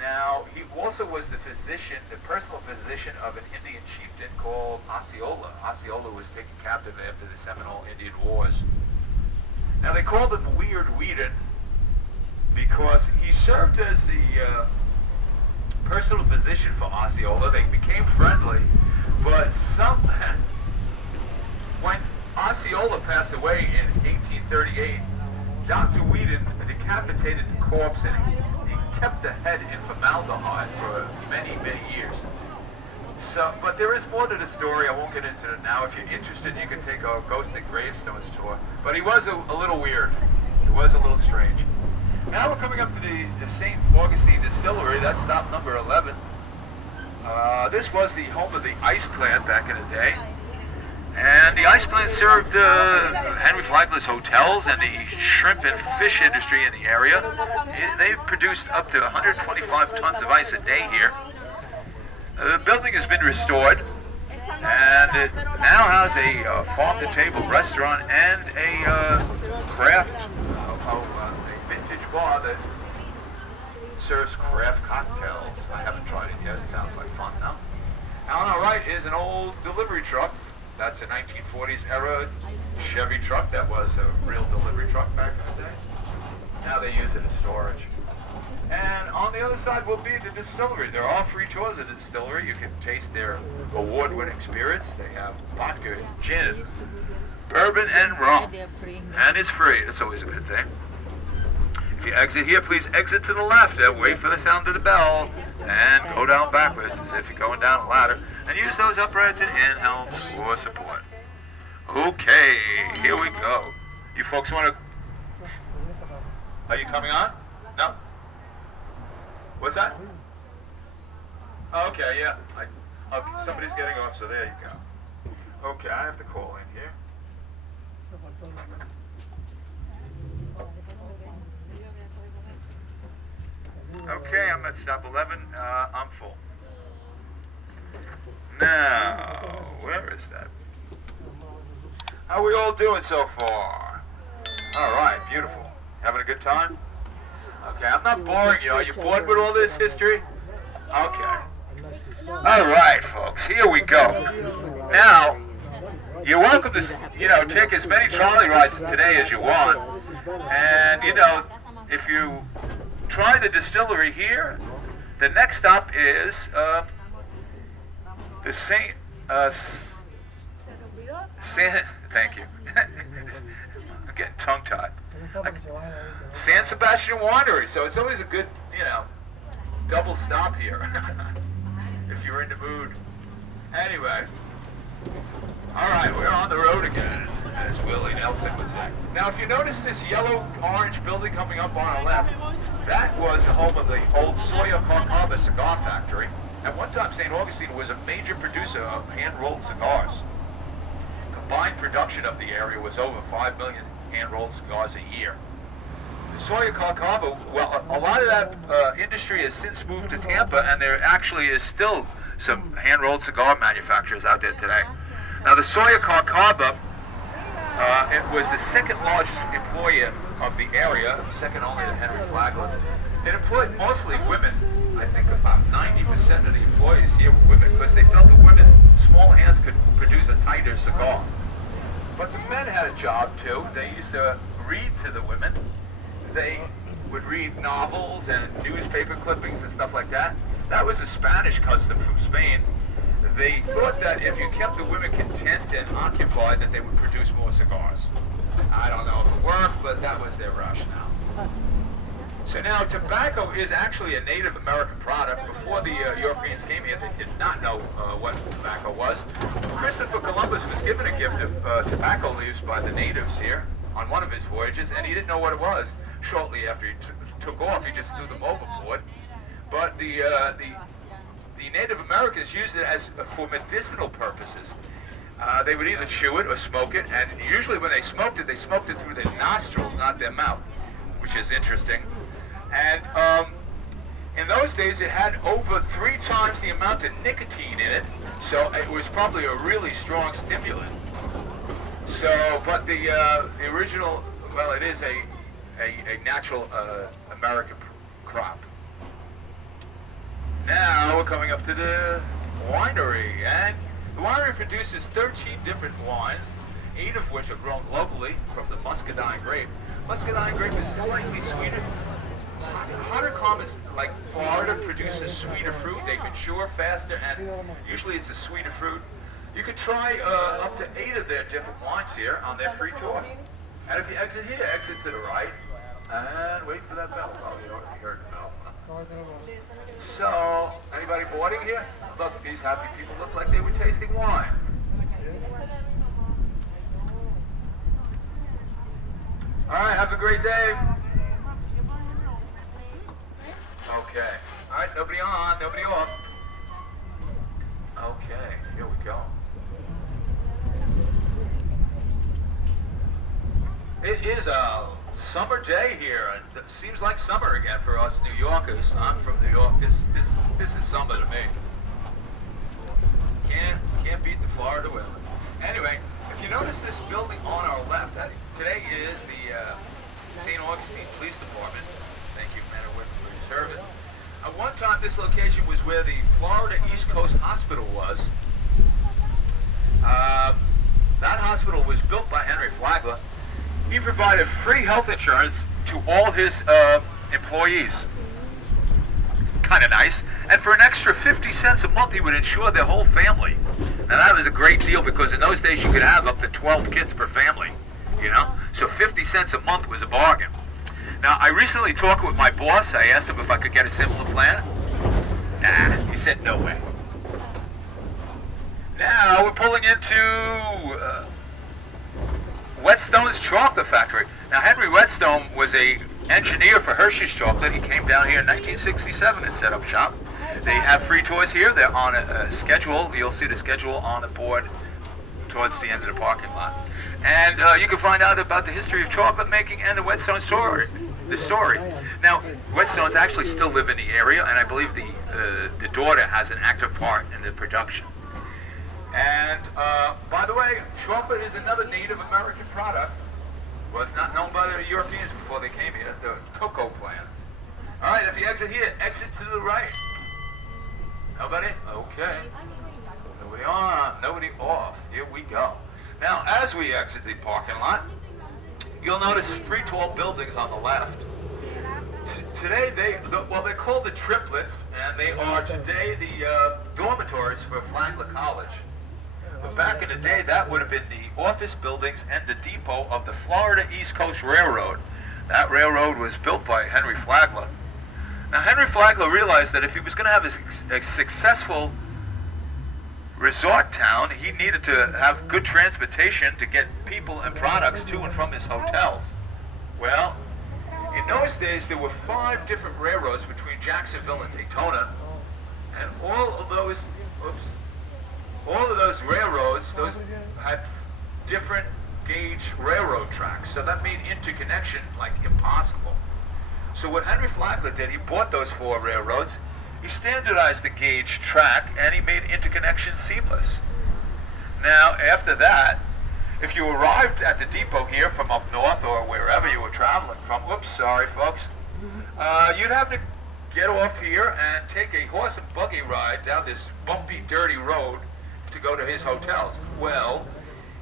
Now, he also was the physician, the personal physician of an Indian chieftain called Osceola. Osceola was taken captive after the Seminole Indian Wars. Now, they called him Weird Whedon because he served as the personal physician for Osceola. They became friendly, but when Osceola passed away in 1838, Dr. Whedon decapitated the corpse and he kept the head in formaldehyde for many, many years. So, but there is more to the story. I won't get into it now. If you're interested, you can take a Ghost and Gravestones tour. But he was a little weird. It was a little strange. Now we're coming up to the St. Augustine Distillery. That's stop number 11. This was the home of the ice plant back in the day. And the ice plant served Henry Flagler's hotels and the shrimp and fish industry in the area. They produced up to 125 tons of ice a day here. The building has been restored, and it now has a farm-to-table restaurant and a craft, a vintage bar that serves craft cocktails. I haven't tried it yet. It sounds like fun now. On our right is an old delivery truck. That's a 1940s era Chevy truck that was a real delivery truck back in the day. Now they use it as storage. And on the other side will be the distillery. There are free tours of the distillery. You can taste their award-winning spirits. They have vodka, gin, bourbon, and rum. And it's free. That's always a good thing. If you exit here, please exit to the left. Wait for the sound of the bell. And go down backwards as if you're going down a ladder. And use those uprights and handhelds for support. Okay, here we go. You folks want to... Are you coming on? No? What's that? Okay, yeah. Okay, somebody's getting off, so there you go. Okay, I have to call in here. Okay, I'm at stop 11. I'm full. Now, where is that? How are we all doing so far? All right, beautiful. Having a good time? Okay, I'm not boring you. Are you bored with all this history? Okay. All right, folks, here we go. Now, you're welcome to, take as many trolley rides today as you want. And, if you try the distillery here, the next stop is the Saint, thank you. I'm getting tongue-tied. San Sebastian Winery, so it's always a good, double stop here, if you're in the mood. Anyway, all right, we're on the road again, as Willie Nelson would say. Now, if you notice this yellow-orange building coming up on our left, that was the home of the old Sawyer cigar factory. At one time, St. Augustine was a major producer of hand-rolled cigars. Combined production of the area was over 5 million hand-rolled cigars a year. The Sawyer well, a lot of that industry has since moved to Tampa, and there actually is still some hand-rolled cigar manufacturers out there today. Now, the Sawyer it was the second largest employer of the area, second only to Henry Flagler. It employed mostly women. I think about 90% of the employees here were women because they felt that women's small hands could produce a tighter cigar. But the men had a job too. They used to read to the women. They would read novels and newspaper clippings and stuff like that. That was a Spanish custom from Spain. They thought that if you kept the women content and occupied, that they would produce more cigars. I don't know if it worked, but that was their rationale. So now, tobacco is actually a Native American product. Before the Europeans came here, they did not know what tobacco was. Christopher Columbus was given a gift of tobacco leaves by the natives here on one of his voyages, and he didn't know what it was. Shortly after he took off, he just threw them overboard. But the Native Americans used it as for medicinal purposes. They would either chew it or smoke it, and usually when they smoked it through their nostrils, not their mouth, which is interesting. And in those days, it had over 3 times the amount of nicotine in it, so it was probably a really strong stimulant. So, but the original, well, it is a natural American crop. Now we're coming up to the winery, and the winery produces 13 different wines, 8 of which are grown locally from the muscadine grape. Muscadine grape is slightly sweeter. Hotter climates like Florida produces sweeter fruit. They mature faster, and usually it's a sweeter fruit. You could try up to 8 of their different wines here on their free tour. And if you exit here, exit to the right, and wait for that bell. Oh, you already heard the bell. So, anybody boarding here? Look, these happy people look like they were tasting wine. All right, have a great day. Okay. All right, nobody on, nobody off. Okay, here we go. It is a summer day here, and it seems like summer again for us New Yorkers. I'm from New York. This is summer to me. Can't beat the Florida weather. Anyway, if you notice this building on our left, today is the St. Augustine Police Department. Thank you, men and women, for your service. At one time, this location was where the Florida East Coast Hospital was. That hospital was built by Henry Flagler. He provided free health insurance to all his employees. Kind of nice. And for an extra 50 cents a month, he would insure their whole family. Now that was a great deal because in those days you could have up to 12 kids per family, you know? So 50 cents a month was a bargain. Now, I recently talked with my boss. I asked him if I could get a similar plan. Nah, he said no way. Now we're pulling into Whetstone's Chocolate Factory. Now, Henry Whetstone was a engineer for Hershey's Chocolate. He came down here in 1967 and set up shop. They have free tours here. They're on a schedule. You'll see the schedule on the board towards the end of the parking lot. And you can find out about the history of chocolate making and the Whetstone story. The story. Now, Whetstones actually still live in the area, and I believe the daughter has an active part in the production. And by the way, chocolate is another Native American product. Was not known by the Europeans before they came here. The cocoa plant. All right, if you exit here, exit to the right. Nobody? Okay. Nobody on, nobody off. Here we go. Now, as we exit the parking lot, you'll notice 3 tall buildings on the left. Today, they're called the triplets, and they are today the dormitories for Flagler College. But back in the day, that would have been the office buildings and the depot of the Florida East Coast Railroad. That railroad was built by Henry Flagler. Now, Henry Flagler realized that if he was going to have a successful resort town, he needed to have good transportation to get people and products to and from his hotels. Well, in those days, there were 5 different railroads between Jacksonville and Daytona, and all of those railroads, those had different gauge railroad tracks, so that made interconnection like impossible. So what Henry Flagler did, he bought those 4 railroads, he standardized the gauge track, and he made interconnection seamless. Now, after that, if you arrived at the depot here from up north or wherever you were traveling from, whoops, sorry folks, you'd have to get off here and take a horse and buggy ride down this bumpy, dirty road to go to his hotels. Well,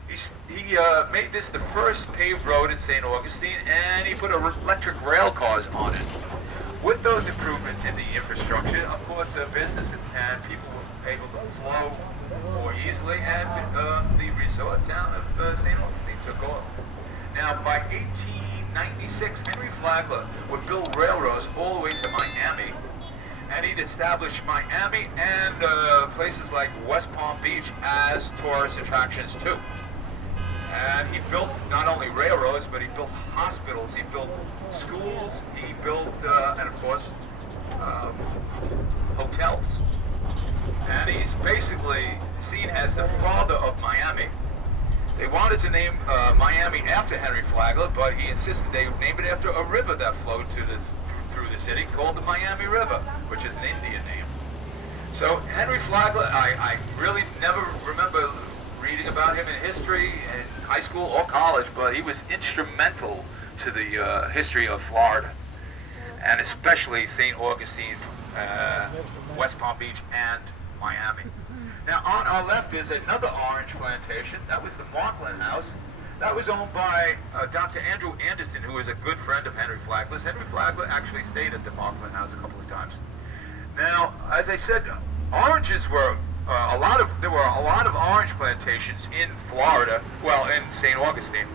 he made this the first paved road in St. Augustine, and he put electric rail cars on it. With those improvements in the infrastructure, of course, business and people were able to flow more easily, and the resort town of St. Augustine took off. Now, by 1896, Henry Flagler would build railroads all the way to Miami, and he'd establish Miami and places like West Palm Beach as tourist attractions too. And he built not only railroads, but he built hospitals, he built schools, he built, and of course, hotels. And he's basically seen as the father of Miami. They wanted to name Miami after Henry Flagler, but he insisted they name it after a river that flowed through the city called the Miami River, which is an Indian name. So Henry Flagler, I really never remember reading about him in history in high school or college, but he was instrumental to the history of Florida, and especially St. Augustine, West Palm Beach, and Miami. Now on our left is another orange plantation. That was the Markland House. That was owned by Dr. Andrew Anderson, who was a good friend of Henry Flagler's. Henry Flagler actually stayed at the Markland House a couple of times. Now, as I said, oranges were there were a lot of orange plantations in Florida, well, in St. Augustine.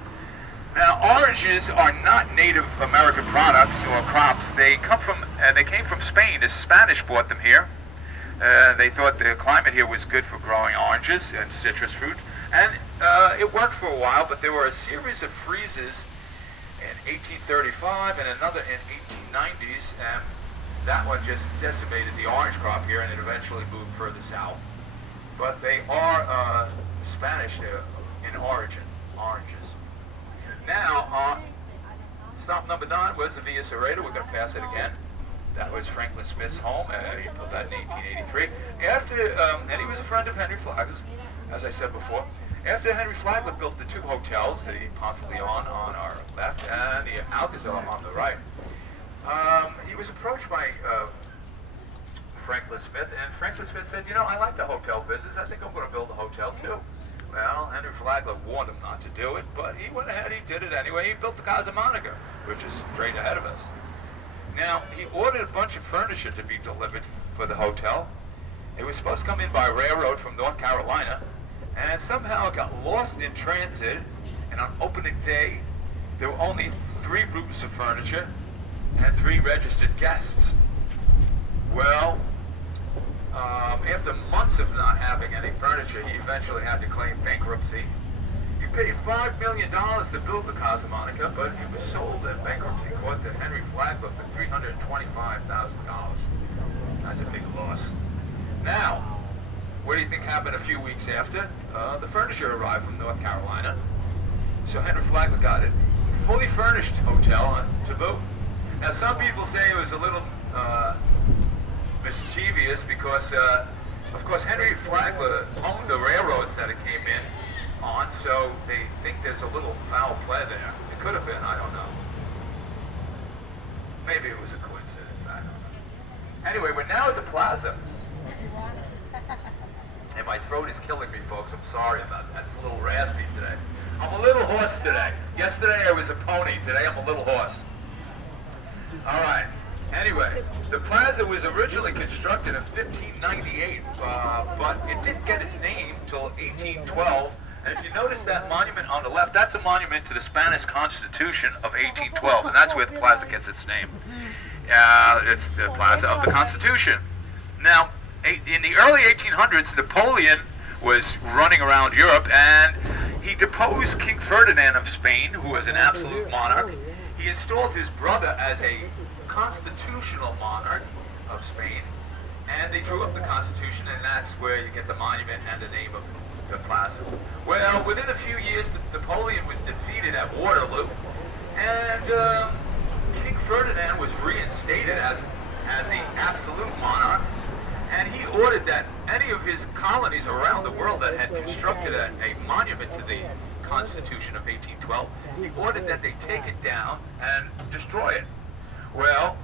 Now, oranges are not Native American products or crops. They came from Spain. The Spanish brought them here. They thought the climate here was good for growing oranges and citrus fruit, and it worked for a while, but there were a series of freezes in 1835 and another in 1890s, and that one just decimated the orange crop here, and it eventually moved further south. But they are Spanish in origin, oranges. Now, stop number 9 was the Via Serrata. We're going to pass it again. That was Franklin Smith's home. He built that in 1883. And he was a friend of Henry Flagler's, as I said before. After Henry Flagler built the 2 hotels, the Ponce de Leon on our left and the Alcazar on the right, he was approached by Franklin Smith, and Franklin Smith said, I like the hotel business. I think I'm going to build a hotel too. Well, Henry Flagler warned him not to do it, but he went ahead, he did it anyway. He built the Casa Monica, which is straight ahead of us. Now, he ordered a bunch of furniture to be delivered for the hotel. It was supposed to come in by railroad from North Carolina, and somehow it got lost in transit, and on opening day, there were only 3 groups of furniture and 3 registered guests. Well, after months of not having any furniture, he eventually had to claim bankruptcy. He paid $5 million to build the Casa Monica, but it was sold at bankruptcy court to Henry Flagler for $325,000. That's a big loss. Now, what do you think happened a few weeks after? The furniture arrived from North Carolina. So Henry Flagler got it. Fully furnished hotel to boot. Now, some people say it was a little mischievous because, of course, Henry Flagler owned the railroads that it came in on, so they think there's a little foul play there. It could have been, I don't know. Maybe it was a coincidence, I don't know. Anyway, we're now at the plaza. And my throat is killing me, folks. I'm sorry about that. It's a little raspy today. I'm a little hoarse today. Yesterday I was a pony. Today I'm a little hoarse. All right. Anyway, the plaza was originally constructed in 1598, but it didn't get its name till 1812. And if you notice that monument on the left, that's a monument to the Spanish Constitution of 1812, and that's where the plaza gets its name. It's the Plaza of the Constitution. Now, in the early 1800s, Napoleon was running around Europe, and he deposed King Ferdinand of Spain, who was an absolute monarch. He installed his brother as a constitutional monarch of Spain, and they drew up the Constitution, and that's where you get the monument and the name of the plaza. Well, within a few years, Napoleon was defeated at Waterloo, and King Ferdinand was reinstated as the absolute monarch, and he ordered that any of his colonies around the world that had constructed a monument to the Constitution of 1812, he ordered that they take it down and destroy it. Well,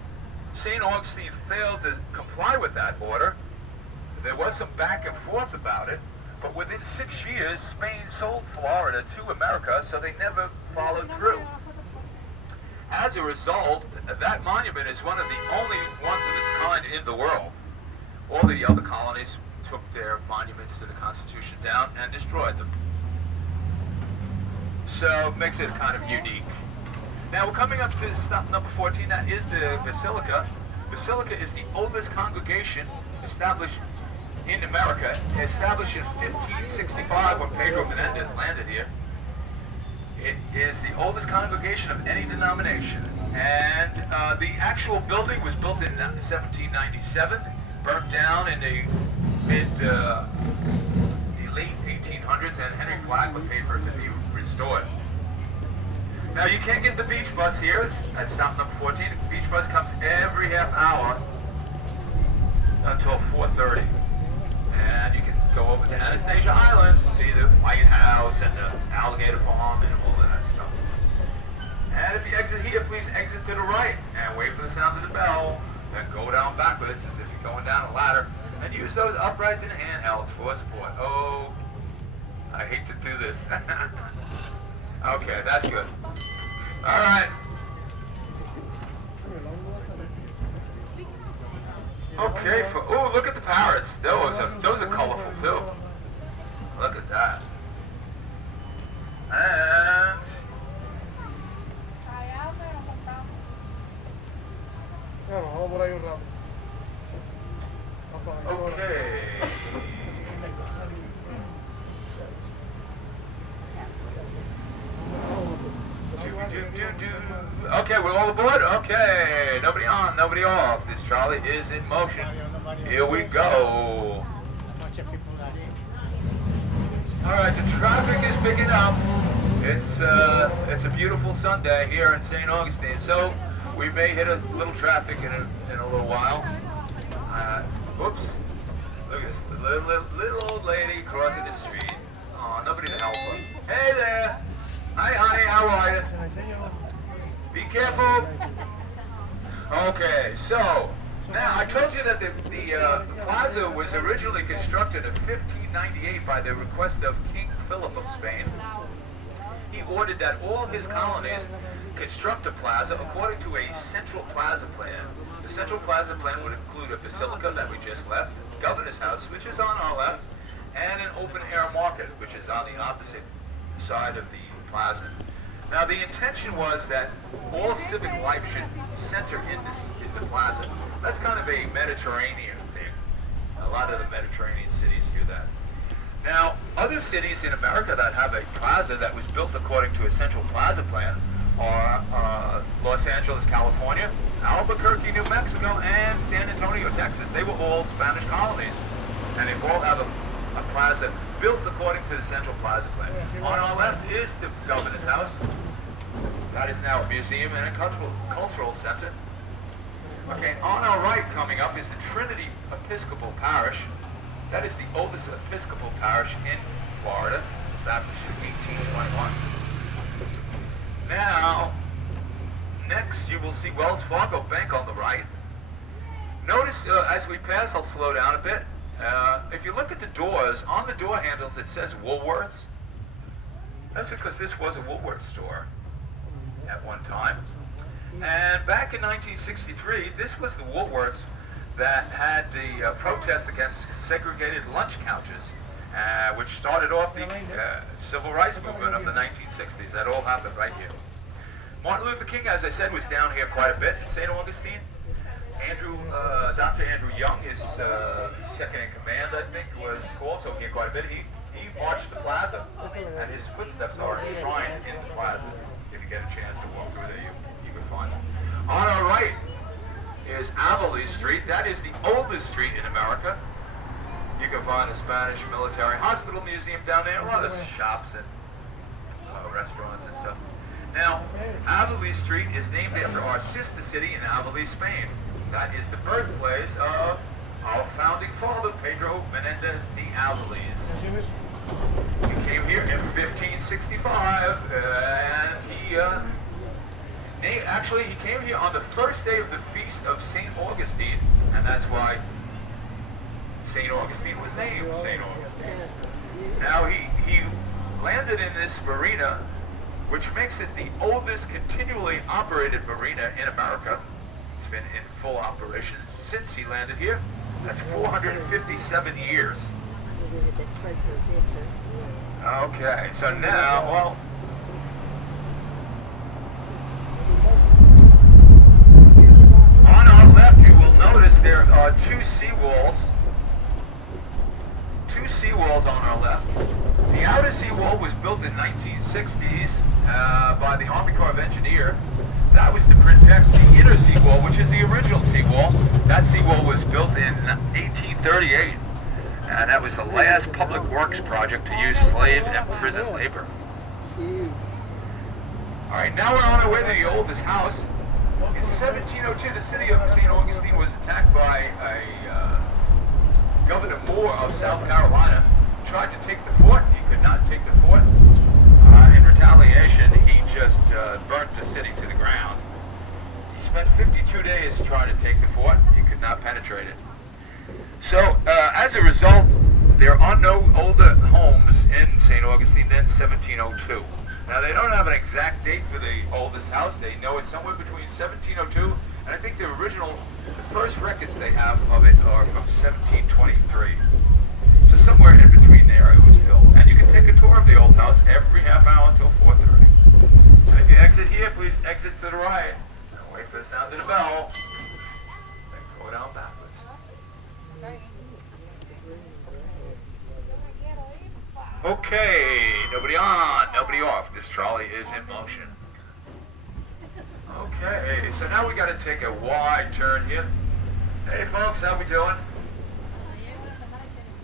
St. Augustine failed to comply with that order. There was some back and forth about it, But within 6 years, Spain sold Florida to America, so they never followed through. As a result, that monument is one of the only ones of its kind in the world. All of the other colonies took their monuments to the Constitution down and destroyed them. So it makes it kind of unique. Now we're coming up to stop number 14. That is the Basilica. Basilica is the oldest congregation established in America, established in 1565 when Pedro Menendez landed here. It is the oldest congregation of any denomination, and the actual building was built in 1797, burnt down in the late 1800s, and Henry Flacco paid for it to be restored. Now you can't get the beach bus here at stop number 14. The beach bus comes every half hour until 4:30. And you can go over to Anastasia Island, see the White House and the alligator farm and all of that stuff. And if you exit here, please exit to the right and wait for the sound of the bell. Then go down backwards as if you're going down a ladder. And use those uprights and handhelds for support. Oh, I hate to do this. Okay, that's good. All right. Okay, oh, look at the parrots. Those are colorful too. Look at that. And okay. Okay, we're all aboard? Okay, nobody on, nobody off. This trolley is in motion. Here we go. Alright, the traffic is picking up. It's a beautiful Sunday here in St. Augustine, so we may hit a little traffic in a little while. Whoops. Look at this, little old lady crossing the street. Oh, nobody to help her. Hey there. Hi, honey, how are you? Be careful. Okay, so now I told you that the plaza was originally constructed in 1598 by the request of King Philip of Spain. He ordered that all his colonies construct a plaza according to a central plaza plan. The central plaza plan would include a basilica that we just left, governor's house, which is on our left, and an open-air market, which is on the opposite side of the plaza. Now the intention was that all civic life should center in the plaza. That's kind of a Mediterranean thing. A lot of the Mediterranean cities do that. Now, other cities in America that have a plaza that was built according to a central plaza plan are Los Angeles, California, Albuquerque, New Mexico, and San Antonio, Texas. They were all Spanish colonies, and they all have a plaza built according to the central plaza plan. On our left is the governor's house. That is now a museum and a cultural center. Okay, on our right coming up is the Trinity Episcopal Parish. That is the oldest Episcopal parish in Florida, established in 1821. Now, next you will see Wells Fargo Bank on the right. Notice as we pass, I'll slow down a bit. If you look at the doors, on the door handles it says Woolworths. That's because this was a Woolworth store at one time. And back in 1963, this was the Woolworths that had the protest against segregated lunch couches, which started off the civil rights movement of the 1960s. That all happened right here. Martin Luther King, as I said, was down here quite a bit in St. Augustine. Dr. Andrew Young, his second in command, I think, was also here quite a bit. He marched the plaza, and his footsteps are enshrined in the plaza. If you get a chance to walk through there, you can find them. On our right is Abilene Street. That is the oldest street in America. You can find the Spanish Military Hospital Museum down there, a lot of shops and restaurants and stuff. Now, Abilene Street is named after our sister city in Abilene, Spain. That is the birthplace of our founding father, Pedro Menendez de Avilés. He came here in 1565, and he came here on the first day of the feast of St. Augustine, and that's why St. Augustine was named St. Augustine. Now he landed in this marina, which makes it the oldest continually operated marina in America. It's been in full operation since he landed here. That's 457 years. Okay, so now, well, on our left you will notice there are two seawalls on our left. The outer seawall was built in 1960s by the Army Corps of Engineers. That was to protect the inner seawall, which is the original seawall. That seawall was built in 1838, and that was the last public works project to use slave and prison labor. All right, now we're on our way to the oldest house. In 1702, the city of St. Augustine was attacked by Governor Moore of South Carolina. Tried to take the fort. He could not take the fort. In retaliation, he just burnt the city to the ground. He spent 52 days trying to take the fort. He could not penetrate it. So, as a result, there are no older homes in St. Augustine than 1702. Now, they don't have an exact date for the oldest house. They know it's somewhere between 1702 and I think the first records they have of it are from 1723. So somewhere in between there it was built. And you can take a tour of the old house every half hour until 4:30. And if you exit here, please exit to the right. And wait for the sound of the bell. Then go down backwards. Okay, nobody on, nobody off. This trolley is in motion. Okay, so now we got to take a wide turn here. Hey folks, how we doing?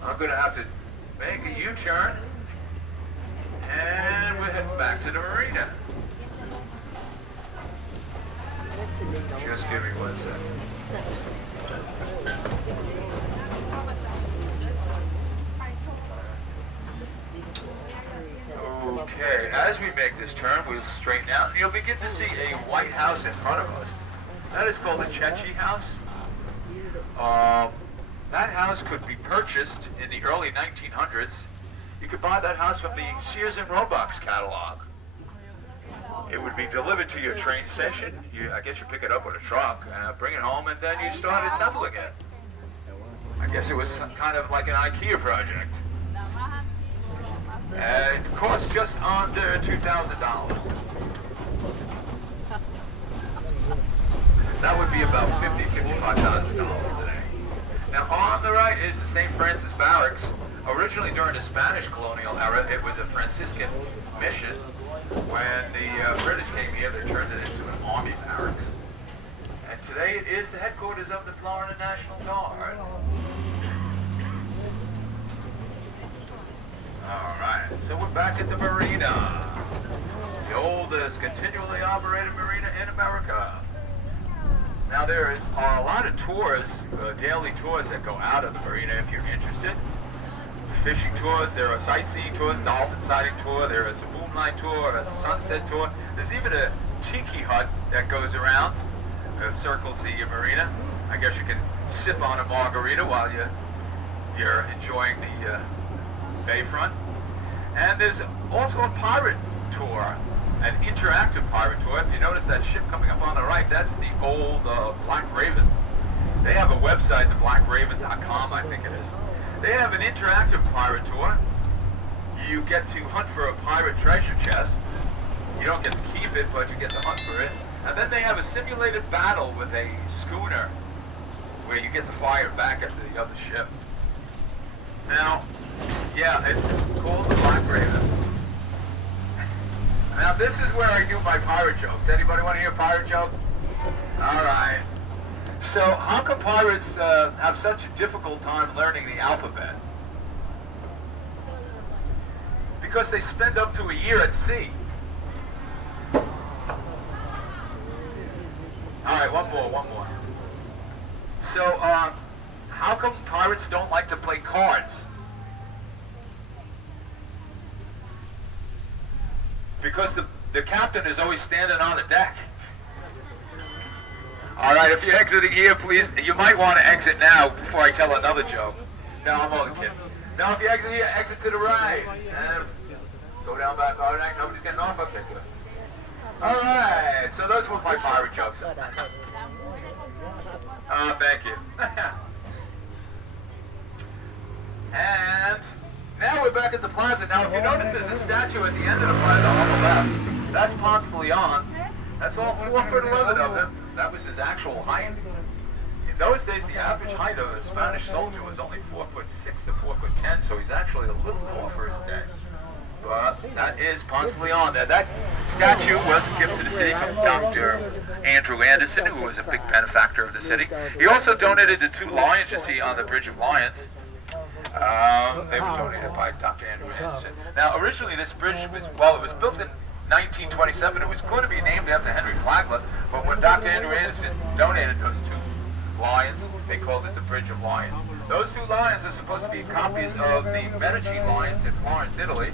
I'm going to have to make a U-turn. And we're heading back to the marina. Just give me 1 second. Okay, as we make this turn, we'll straighten out, and you'll begin to see a white house in front of us. That is called the Chechi House. That house could be purchased in the early 1900s. You could buy that house from the Sears and Roebuck's catalog. It would be delivered to your train station. I guess you pick it up with a truck, bring it home, and then you start assembling it. I guess it was kind of like an IKEA project. It costs just under $2,000. That would be about $55,000 today. Now on the right is the St. Francis Barracks. Originally during the Spanish colonial era, it was a Franciscan mission. When the British came here, they turned it into an army barracks. And today it is the headquarters of the Florida National Guard. Alright, so we're back at the marina. The oldest continually operated marina in America. Now there are a lot of tours, daily tours that go out of the marina if you're interested. Fishing tours, there are sightseeing tours, dolphin sighting tour, there is a moonlight tour, a sunset tour. There's even a tiki hut that goes around, circles the marina. I guess you can sip on a margarita while you're enjoying the bayfront. And there's also a pirate tour, an interactive pirate tour. If you notice that ship coming up on the right, that's the old Black Raven. They have a website, theblackraven.com, I think it is. They have an interactive pirate tour. You get to hunt for a pirate treasure chest. You don't get to keep it, but you get to hunt for it. And then they have a simulated battle with a schooner where you get to fire back at the other ship. Now, yeah, it's called the Black Raven. Now this is where I do my pirate jokes. Anybody want to hear a pirate joke? Alright. So, how come pirates have such a difficult time learning the alphabet? Because they spend up to a year at sea. Alright, one more. So, how come pirates don't like to play cards? Because the captain is always standing on the deck. Alright, if you're exiting here, please, you might want to exit now before I tell another joke. No, I'm only kidding. Now, if you exit here, exit to the right. And go down back. All right, nobody's getting off. Okay, good. All right, so those were my pirate jokes. Thank you. And now we're back at the plaza. Now, if you notice, there's a statue at the end of the plaza on the left. That's Ponce de Leon. That's all 4'11" of him. That was his actual height. In those days, the average height of a Spanish soldier was only 4'6" to 4'10", so he's actually a little tall for his day. But that is Ponce de Leon. Now, that statue was a gift to the city from Dr. Andrew Anderson, who was a big benefactor of the city. He also donated the 2 lions you see on the Bridge of Lions. They were donated by Dr. Andrew Anderson. Now, originally this bridge was, well, it was built in 1927. It was going to be named after Henry Flacco, but when Dr. Andrew Anderson donated those 2 lions, they called it the Bridge of Lions. Those 2 lions are supposed to be copies of the Medici lions in Florence, Italy,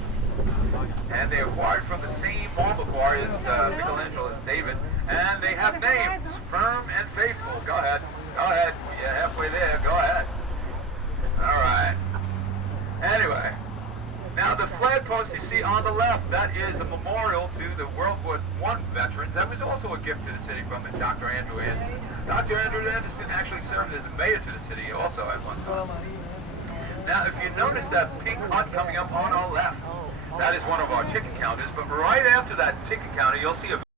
and they acquired from the same marble quarry as Michelangelo's David, and they have names, Firm and Faithful. Go ahead. Go ahead. You're halfway there. Go ahead. All right. Anyway, now the flag post you see on the left, that is a memorial to the World War I veterans. That was also a gift to the city from Dr. Andrew Anderson. Dr. Andrew Anderson actually served as mayor to the city also at one time. Now, if you notice that pink hut coming up on our left, that is one of our ticket counters, but right after that ticket counter, you'll see a